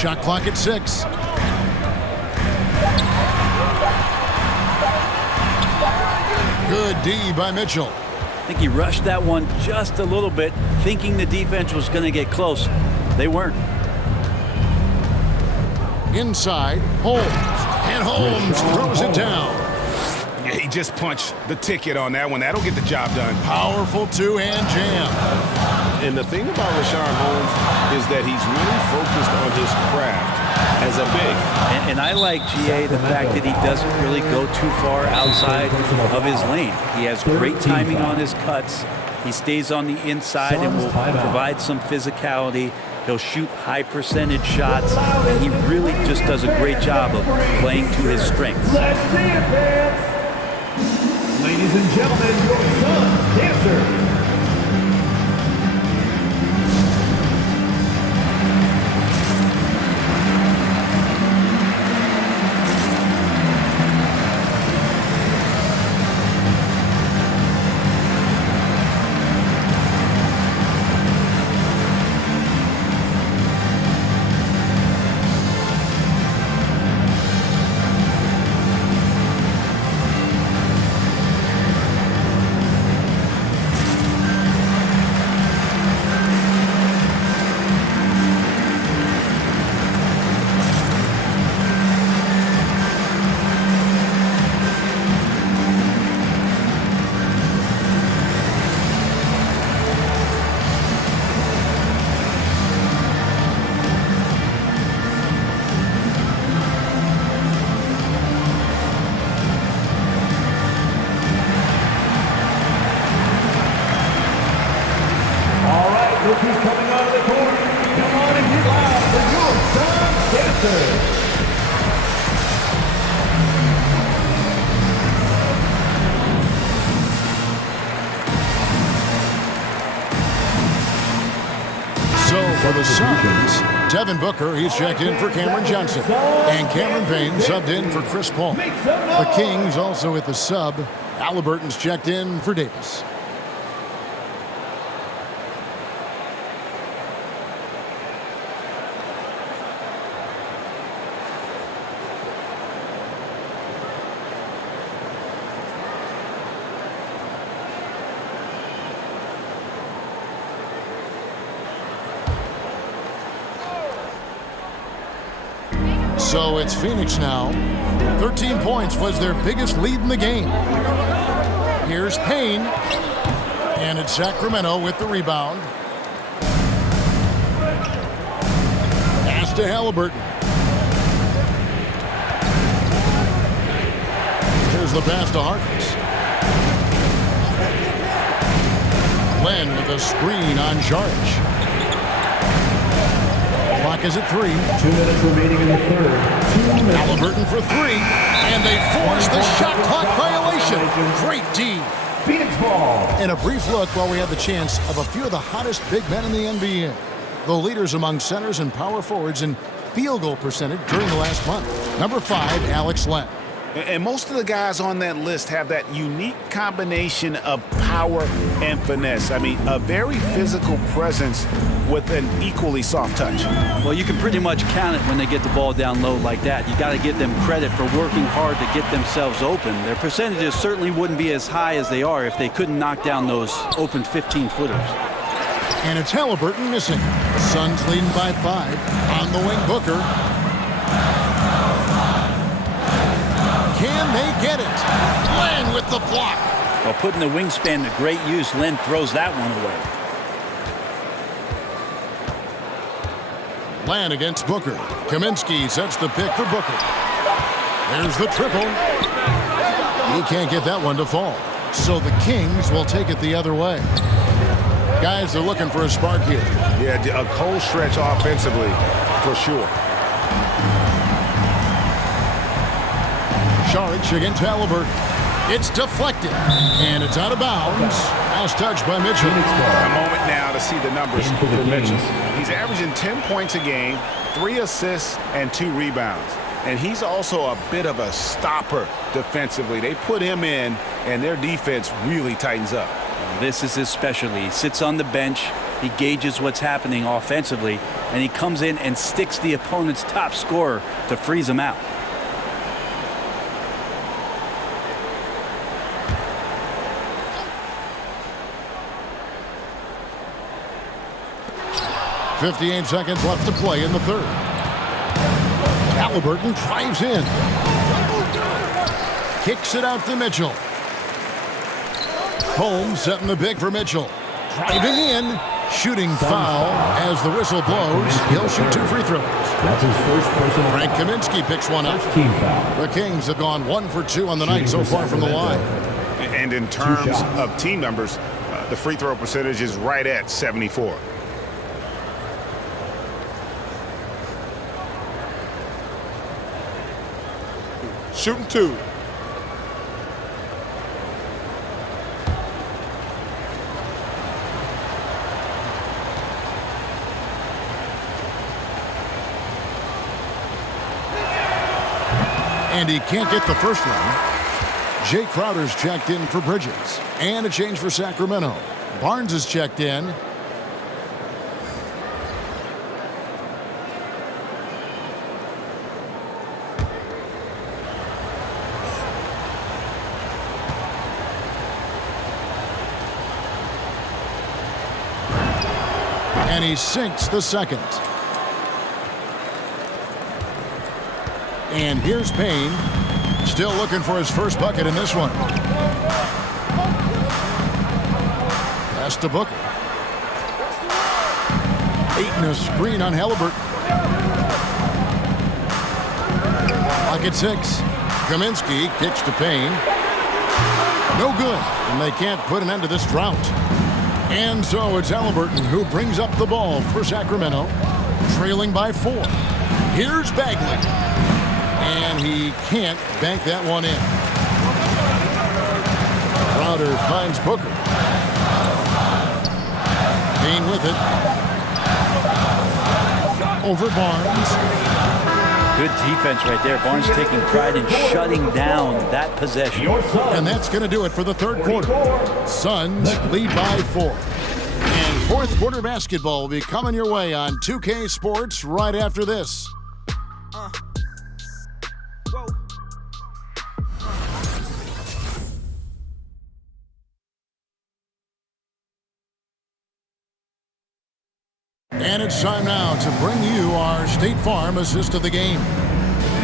Shot clock at 6. Good D by Mitchell. I think he rushed that one just a little bit, thinking the defense was going to get close. They weren't. Inside, Holmes. And Holmes throws it down. Yeah, he just punched the ticket on that one. That'll get the job done. Powerful two-hand jam. And the thing about Richaun Holmes is that he's really focused on his craft as a big. And I like, GA, the fact that he doesn't really go too far outside of his lane. He has great timing on his cuts. He stays on the inside and will provide some physicality. He'll shoot high percentage shots, and he really just does a great job of playing to his strengths. Let's see it, fans. Ladies and gentlemen, your son's dancer. For the Suns, Devin Booker, he's checked in for Cameron Johnson. And Cameron Payne subbed in for Chris Paul. The Kings also at the sub. Halliburton's checked in for Davis. So it's Phoenix now. 13 points was their biggest lead in the game. Here's Payne. And it's Sacramento with the rebound. Pass to Halliburton. Here's the pass to Harkless. Len with a screen on Charge. Clock is at 3. 2 minutes remaining in the third. Halliburton for 3, and they force the shot clock violation. Great D. Phoenix ball. And a brief look while we had the chance of a few of the hottest big men in the NBA. The leaders among centers and power forwards in field goal percentage during the last month. Number 5, Alex Len. And most of the guys on that list have that unique combination of power and finesse. I mean, a very physical presence with an equally soft touch. Well, you can pretty much count it when they get the ball down low like that. You got to give them credit for working hard to get themselves open. Their percentages certainly wouldn't be as high as they are if they couldn't knock down those open 15-footers. And it's Halliburton missing. The Suns leading by 5. On the wing, Booker. Can they get it? Len with the block. Well, putting the wingspan to great use, Len throws that one away. Len against Booker. Kaminsky sets the pick for Booker. There's the triple. He can't get that one to fall. So the Kings will take it the other way. Guys, they're looking for a spark here. Yeah, a cold stretch offensively, for sure. Charge against Halliburton. It's deflected, and it's out of bounds. Last touch by Mitchell. A moment now to see the numbers for Mitchell. He's averaging 10 points a game, 3 assists, and 2 rebounds. And he's also a bit of a stopper defensively. They put him in, and their defense really tightens up. This is his specialty. He sits on the bench, He gauges what's happening offensively, and he comes in and sticks the opponent's top scorer to freeze him out. .58 seconds left to play in the third. Halliburton drives in. Kicks it out to Mitchell. Holmes setting the pick for Mitchell. Driving in. Shooting foul as the whistle blows. He'll shoot 2 free throws. That's his first personal. Frank Kaminsky picks one up. Team foul. The Kings have gone 1 for 2 on the night so far from the line. And in terms of team numbers, the free throw percentage is right at 74. Shooting 2. And he can't get the first one. Jay Crowder's checked in for Bridges. And a change for Sacramento. Barnes is checked in. And he sinks the second. And here's Payne. Still looking for his first bucket in this one. Pass to Booker. Ayton a screen on Halliburton. Clock at 6. Kaminsky kicks to Payne. No good. And they can't put an end to this drought. And so it's Halliburton who brings up the ball for Sacramento, trailing by 4. Here's Bagley. And he can't bank that one in. Crowder finds Booker. Payne with it. Over Barnes. Good defense right there. Barnes taking pride in shutting down that possession. And that's going to do it for the third quarter. Suns lead by 4. And fourth quarter basketball will be coming your way on 2K Sports right after this. And it's time now to bring you our State Farm assist of the game.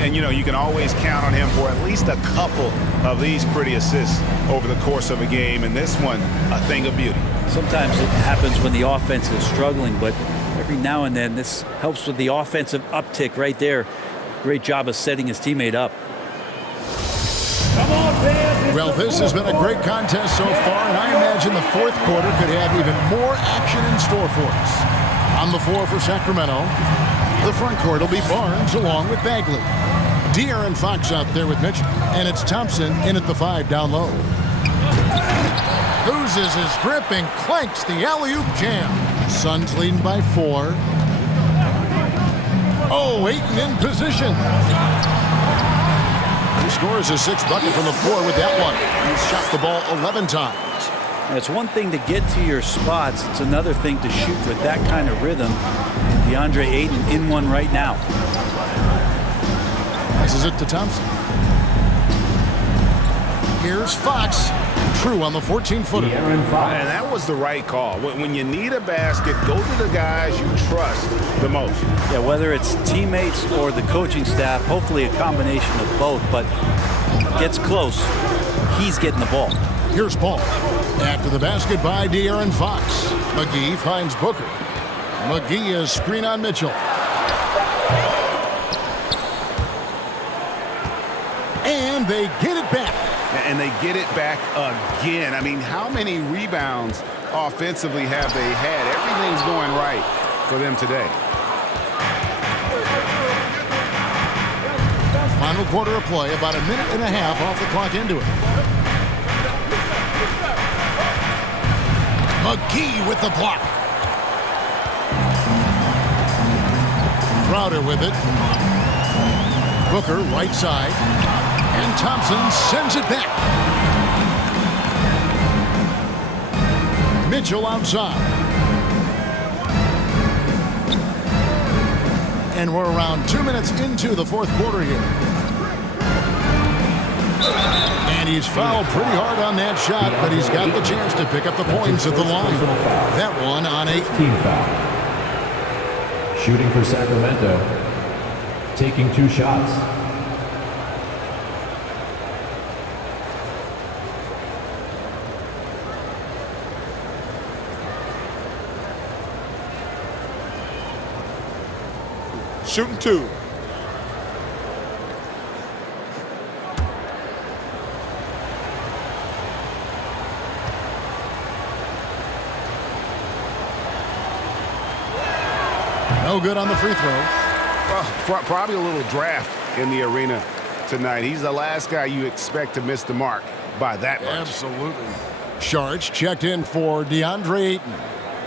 And, you know, you can always count on him for at least a couple of these pretty assists over the course of a game. And this one, a thing of beauty. Sometimes it happens when the offense is struggling, but every now and then this helps with the offensive uptick right there. Great job of setting his teammate up. Well, this has been a great contest so far, and I imagine the fourth quarter could have even more action in store for us. On the floor for Sacramento, the front court will be Barnes along with Bagley. De'Aaron Fox out there with Mitchell, and it's Thompson in at the 5 down low. Loses his grip and clanks the alley-oop jam. Suns leading by 4. Oh, Ayton in position. He scores his 6th bucket from the floor with that one. He's shot the ball 11 times. And it's one thing to get to your spots. It's another thing to shoot with that kind of rhythm. And DeAndre Ayton in one right now. Passes it to Thompson. Here's Fox. True on the 14-footer. And that was the right call. When you need a basket, go to the guys you trust the most. Yeah, whether it's teammates or the coaching staff, hopefully a combination of both, but gets close, he's getting the ball. Here's Paul. After the basket by De'Aaron Fox. McGee finds Booker. McGee is screen on Mitchell. And they get it back. And they get it back again. I mean, how many rebounds offensively have they had? Everything's going right for them today. Final quarter of play, about a minute and a half off the clock into it. McGee with the block. Crowder with it. Booker right side. And Thompson sends it back. Mitchell outside. And we're around 2 minutes into the fourth quarter here. And he's fouled pretty hard on that shot, but he's got the chance to pick up the points at the line. That one on 8. Team foul. Shooting for Sacramento. Taking 2 shots. Shooting 2. No good on the free throw. Well, probably a little draft in the arena tonight. He's the last guy you expect to miss the mark by that much. Absolutely. Sharch checked in for DeAndre Ayton.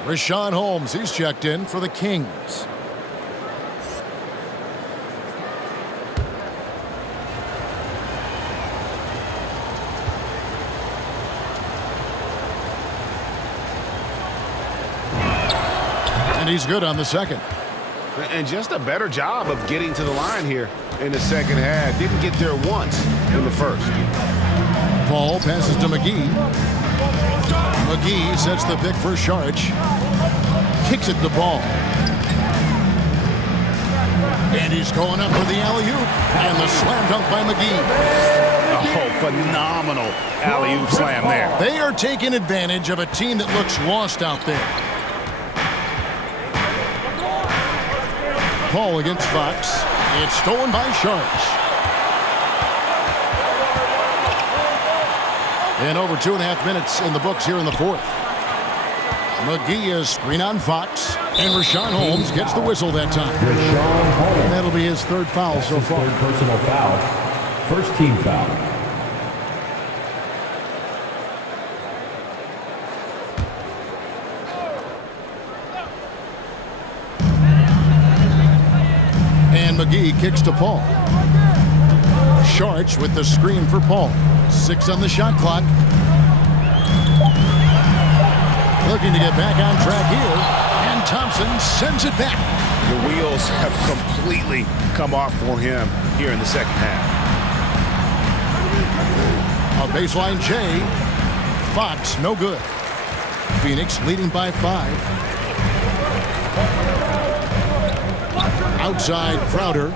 Rashawn Holmes, he's checked in for the Kings. And he's good on the second. And just a better job of getting to the line here in the second half. Didn't get there once in the first. Paul passes to McGee. McGee sets the pick for Sharch. Kicks it to Paul. And he's going up for the alley-oop. And the slam dunk by McGee. Oh, phenomenal alley-oop slam there. They are taking advantage of a team that looks lost out there. Paul against Fox. It's stolen by Sharch. And over 2.5 minutes in the books here in the fourth. McGee is screen on Fox. And Rashawn Holmes gets the whistle that time. And that'll be his third foul so far. Third personal foul. First team foul. McGee kicks to Paul. Sharch with the screen for Paul. 6 on the shot clock. Looking to get back on track here. And Thompson sends it back. The wheels have completely come off for him here in the second half. A baseline J. Fox, no good. Phoenix leading by 5. Outside Crowder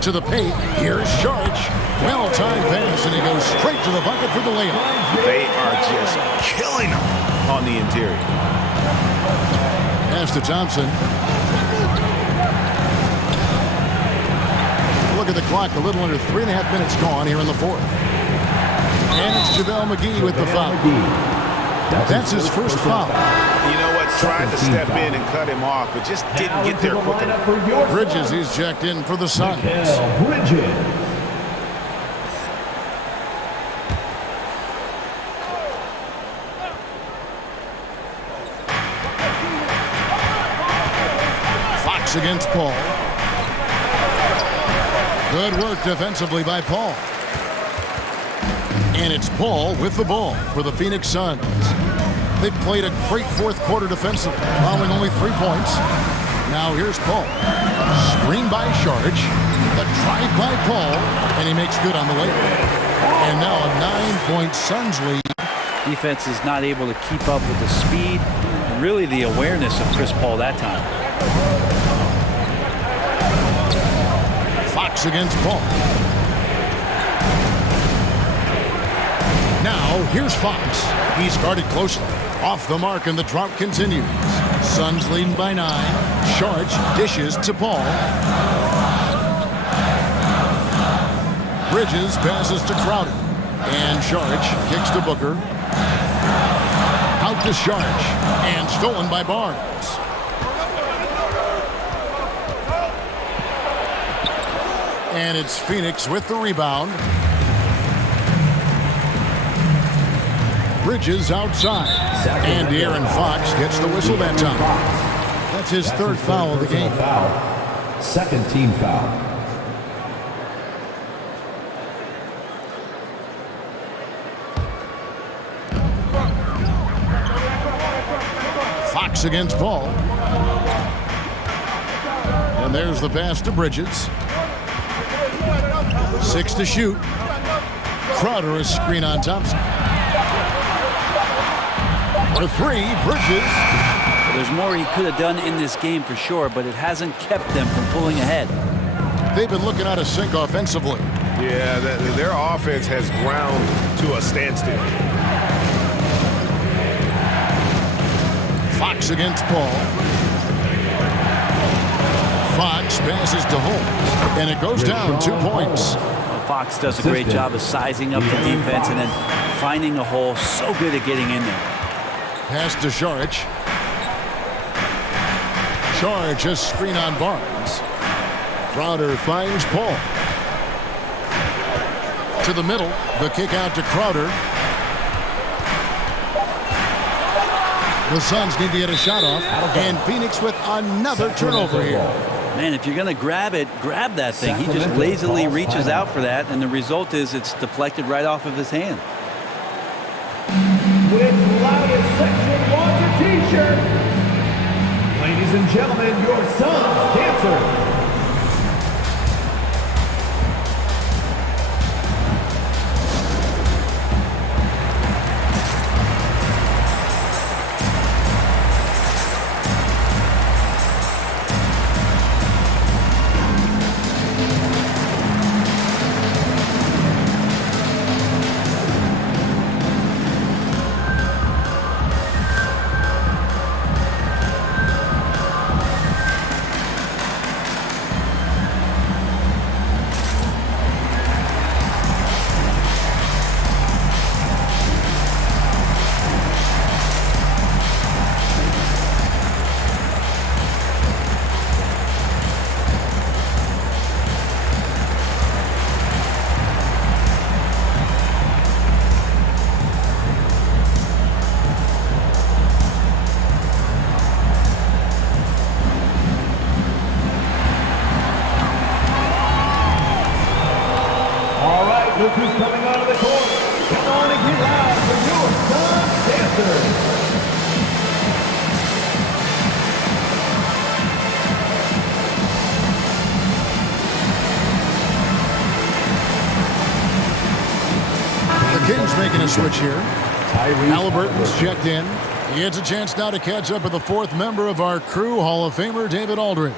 to the paint. Here's Sharch. Well-timed pass, and he goes straight to the bucket for the layup. They are just killing him on the interior. Pass to Thompson. Look at the clock. A little under 3.5 minutes gone here in the fourth. And it's JaVale McGee with the foul. That's his first foul. You know what? Tried to step in and cut him off, but just didn't get there quick enough. Bridges, he's checked in for the Suns. Bridges. Fox against Paul. Good work defensively by Paul. And it's Paul with the ball for the Phoenix Suns. They've played a great fourth quarter defensive, allowing only 3 points. Now here's Paul. Screen by Sharch. The drive by Paul, and he makes good on the layup. And now a 9-point Suns lead. Defense is not able to keep up with the speed and really the awareness of Chris Paul that time. Fox against Paul. Now, here's Fox. He's guarded closely. Off the mark, and the drought continues. Suns leading by 9. Sharch dishes to Paul. Bridges passes to Crowder. And Sharch kicks to Booker. Out to Sharch. And stolen by Barnes. And it's Phoenix with the rebound. Bridges outside. And De'Aaron Fox gets the whistle that time. That's his third foul of the game. Second team foul. Fox against Paul. And And there's the pass to Bridges. 6 to shoot. Crowder, a screen on Thompson. For 3, Bridges. There's more he could have done in this game for sure, but it hasn't kept them from pulling ahead. They've been looking out of sync offensively. Yeah, their offense has ground to a standstill. Fox against Paul. Fox passes to Holmes, and it goes down 2 points. Fox does a great job of sizing up the defense and then finding a hole. So good at getting in there. Pass to Saric. Saric, a screen on Barnes. Crowder finds Paul. To the middle. The kick out to Crowder. The Suns need to get a shot off. And Phoenix with another turnover here. Man, if you're going to grab it, grab that thing. He just lazily reaches out for that, and the result is it's deflected right off of his hand. With loudest section wants a t-shirt. Ladies and gentlemen, your Suns dancer. Look who's coming onto the court. Come on and get loud for your Suns dancers. The Kings making a switch here. Halliburton's checked in. He gets a chance now to catch up with the 4th member of our crew, Hall of Famer David Aldridge.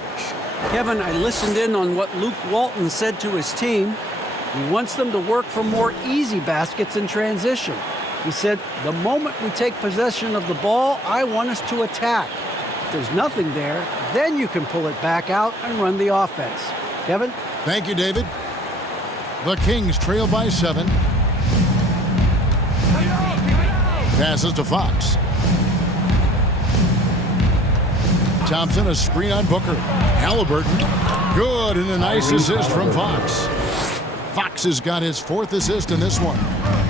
Kevin, I listened in on what Luke Walton said to his team. He wants them to work for more easy baskets in transition. He said, the moment we take possession of the ball, I want us to attack. If there's nothing there, then you can pull it back out and run the offense. Kevin? Thank you, David. The Kings trail by 7. Passes to Fox. Thompson, a screen on Booker. Halliburton, good, and a nice assist from Fox. Fox has got his 4th assist in this one.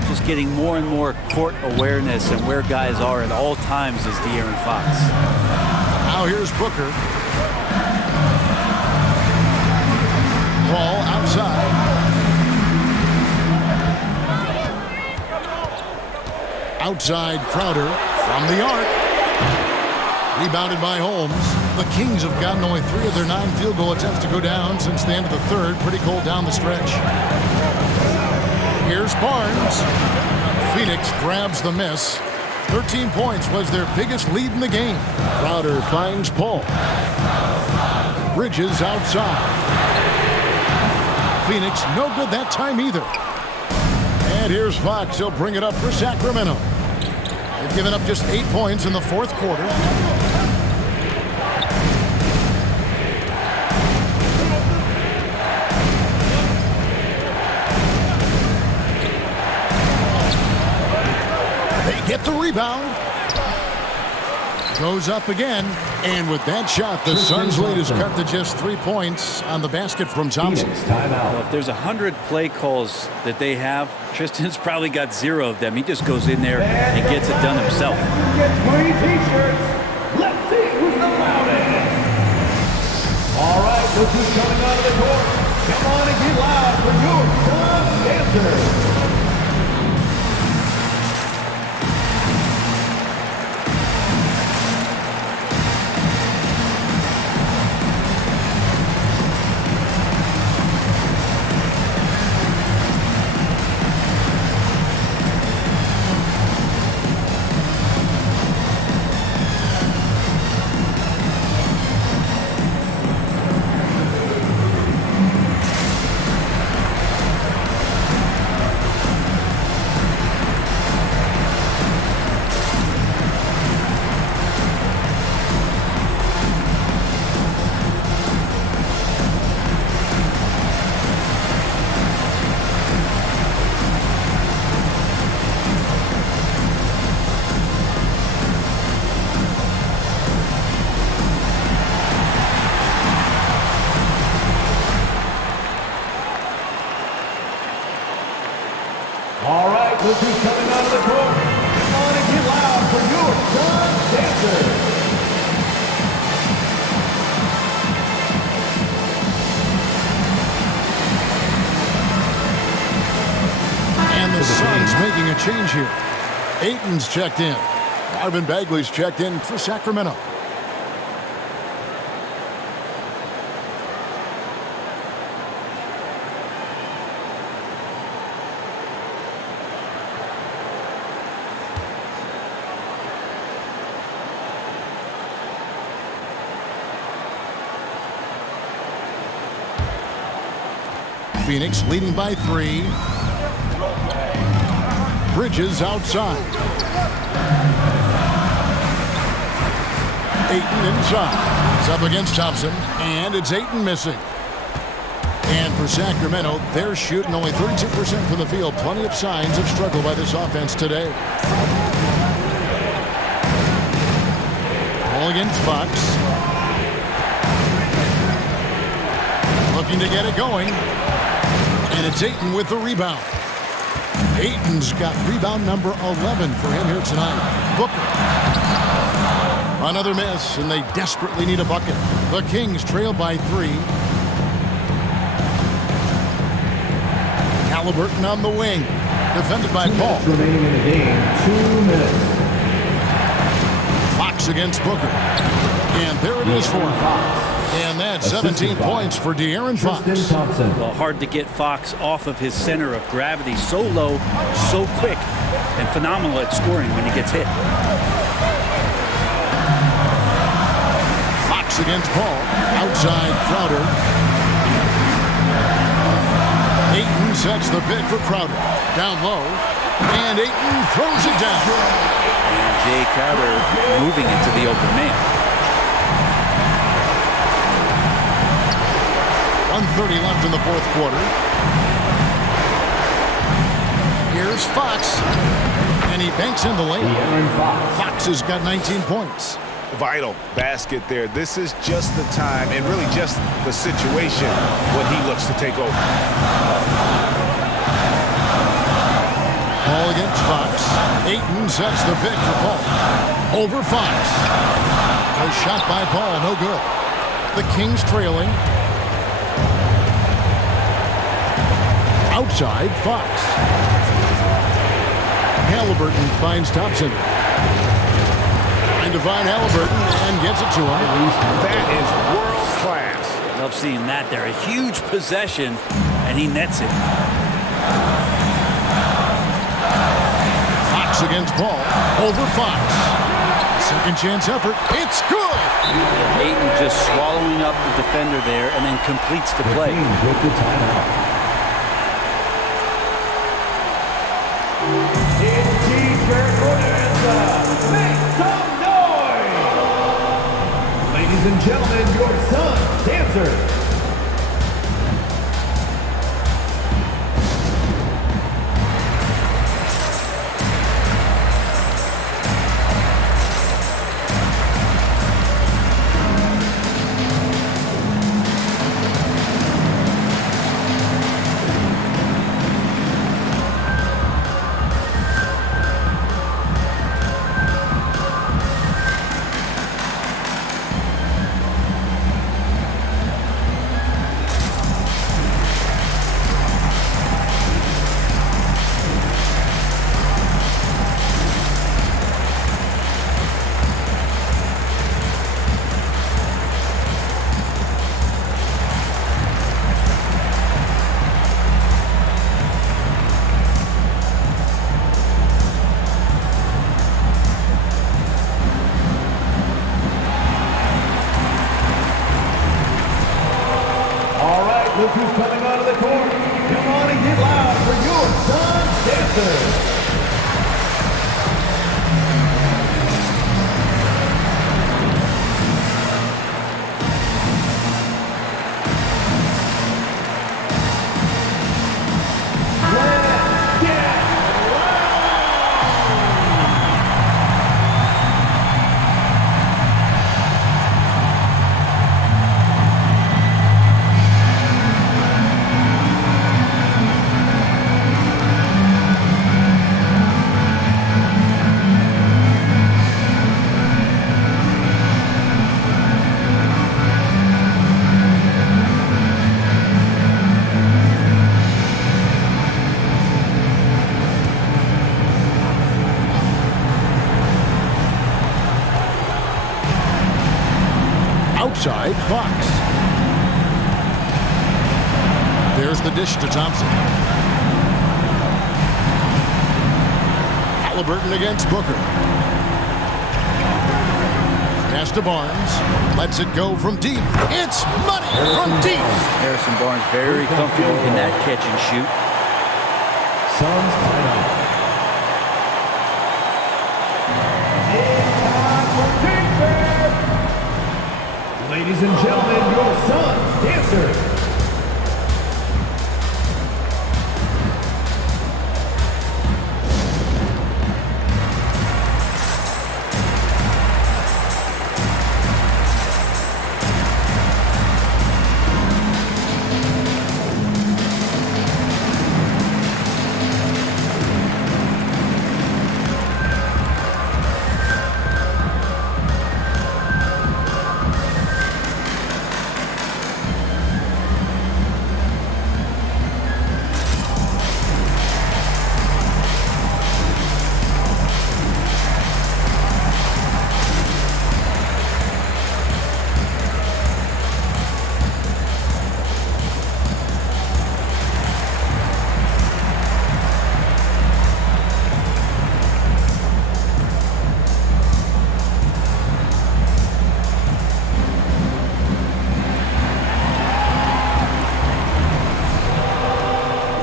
Just getting more and more court awareness and where guys are at all times is De'Aaron Fox. Now here's Booker. Ball outside. Outside Crowder from the arc. Rebounded by Holmes. The Kings have gotten only 3 of their 9 field goal attempts to go down since the end of the 3rd. Pretty cold down the stretch. Here's Barnes. Phoenix grabs the miss. 13 points was their biggest lead in the game. Crowder finds Paul. Bridges outside. Phoenix no good that time either. And here's Fox. He'll bring it up for Sacramento. They've given up just 8 points in the 4th quarter. They get the rebound. Goes up again. And with that shot, the Suns' lead is cut to just 3 points on the basket from Thompson. Well, if there's 100 play calls that they have, Tristan's probably got 0 of them. He just goes in there and gets it done himself. Get free t-shirts. Let's see who's the loudest. All right, look who's coming out of the court. Come on and get loud for your Suns dancers. coming out of the court. Come on and get loud for your son, Dancer. And the Suns making a change here. Ayton's checked in. Marvin Bagley's checked in for Sacramento. Phoenix leading by 3. Bridges outside. Ayton inside. It's up against Thompson, and it's Ayton missing. And for Sacramento, they're shooting only 32% from the field. Plenty of signs of struggle by this offense today. Ball against Fox. Looking to get it going. And it's Ayton with the rebound. Ayton's got rebound number 11 for him here tonight. Booker. Another miss, and they desperately need a bucket. The Kings trail by 3. Halliburton on the wing. Defended by Paul. Remaining in the game, 2 minutes. Fox against Booker. And there it is for him. And that's 17 points for De'Aaron Fox. Well, hard to get Fox off of his center of gravity. So low, so quick, and phenomenal at scoring when he gets hit. Fox against Paul. Outside Crowder. Ayton sets the pick for Crowder. Down low. And Ayton throws it down. And Jay Crowder moving into the open man. 1:30 left in the fourth quarter. Here's Fox. And he banks in the lane. Fox has got 19 points. Vital basket there. This is just the time and really just the situation when he looks to take over. Ball against Fox. Ayton sets the pick for Paul. Over Fox. A shot by Paul, no good. The Kings trailing. Outside Fox. Halliburton finds Thompson. Trying to find Halliburton and gets it to him. That is world class. Love seeing that there. A huge possession, and he nets it. Fox against Paul. Over Fox. Second chance effort. It's good. Ayton just swallowing up the defender there and then completes the play. With the timeout. Make some noise! Ladies and gentlemen, your son, Dancer. side, Fox. There's the dish to Thompson. Halliburton against Booker. Pass to Barnes. Lets it go from deep. It's money from deep. Harrison Barnes very comfortable in that catch and shoot. Suns timeout. Ladies and gentlemen, your Suns dancer.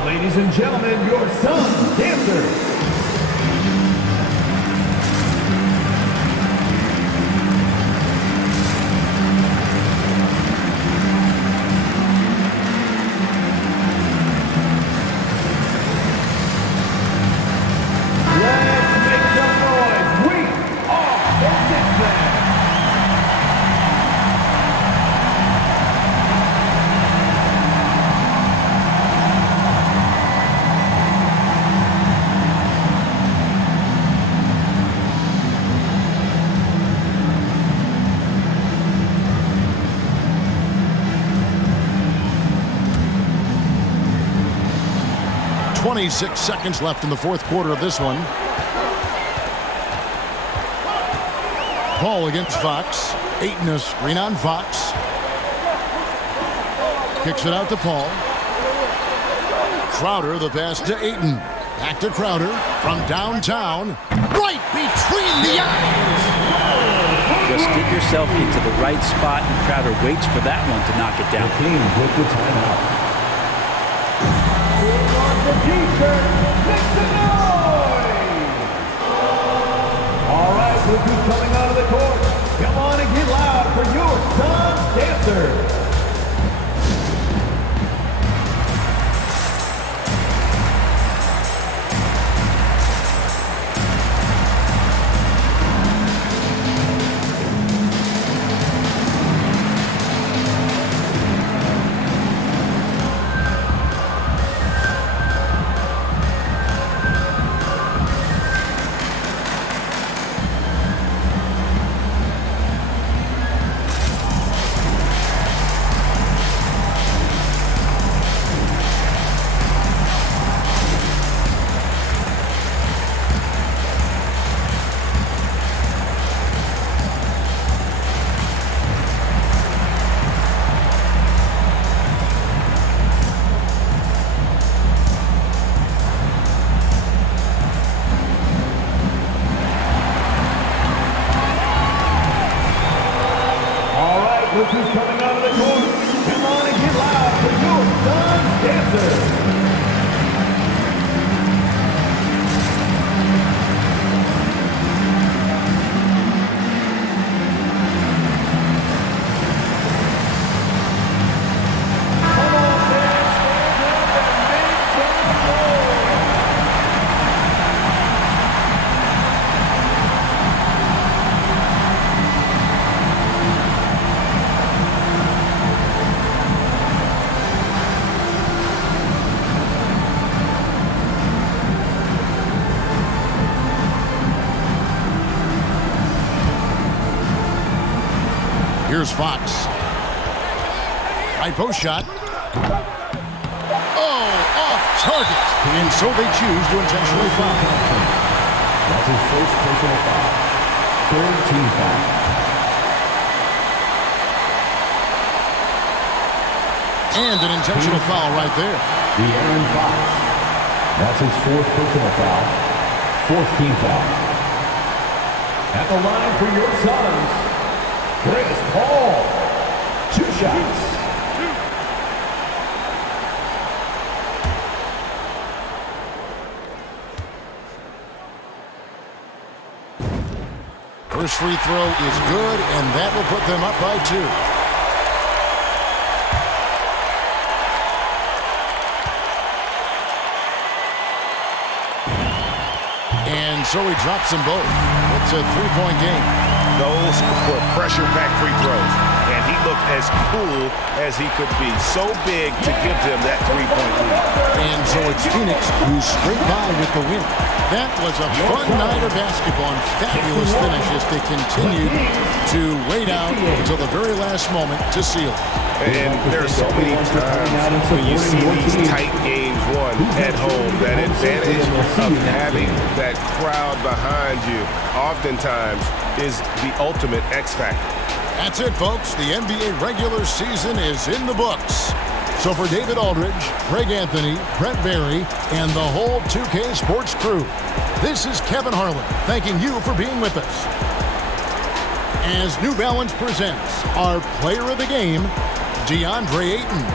Ladies and gentlemen, your Suns dancers. .26 seconds left in the fourth quarter of this one. Paul against Fox. Ayton a screen on Fox. Kicks it out to Paul. Crowder, the pass to Ayton. Back to Crowder from downtown. Right between the eyes. Just get yourself into the right spot, and Crowder waits for that one to knock it down. The team with the timeout. The T-shirt, make some noise! All right, look who's coming out of the court. Come on and get loud for your Suns dancer. Look who's coming out of the court. Come on and get loud for your Suns dancer. Here's Fox. High post shot. Oh, off target. And so they choose to intentionally foul. That's his first personal foul. Third team foul. And an intentional foul right there. De'Aaron Fox. That's his 4th personal foul. 4th team foul. At the line for your Suns, Chris Paul. 2 shots. First free throw is good, and that will put them up by 2. And so he drops them both. It's a 3-point game. Those were pressure-packed free throws, and he looked as cool as he could be. So big to give them that 3-point lead. And so it's Phoenix who's straight by with the win. That was a fun night of basketball and fabulous finish as they continued to wait out until the very last moment to seal it. And there's so many times when you see these tight games won at home, that advantage of having that crowd behind you oftentimes is the ultimate X factor. That's it, folks. The NBA regular season is in the books. So for David Aldridge, Greg Anthony, Brett Barry, and the whole 2K Sports crew, this is Kevin Harlan thanking you for being with us. As New Balance presents our player of the game, DeAndre Ayton.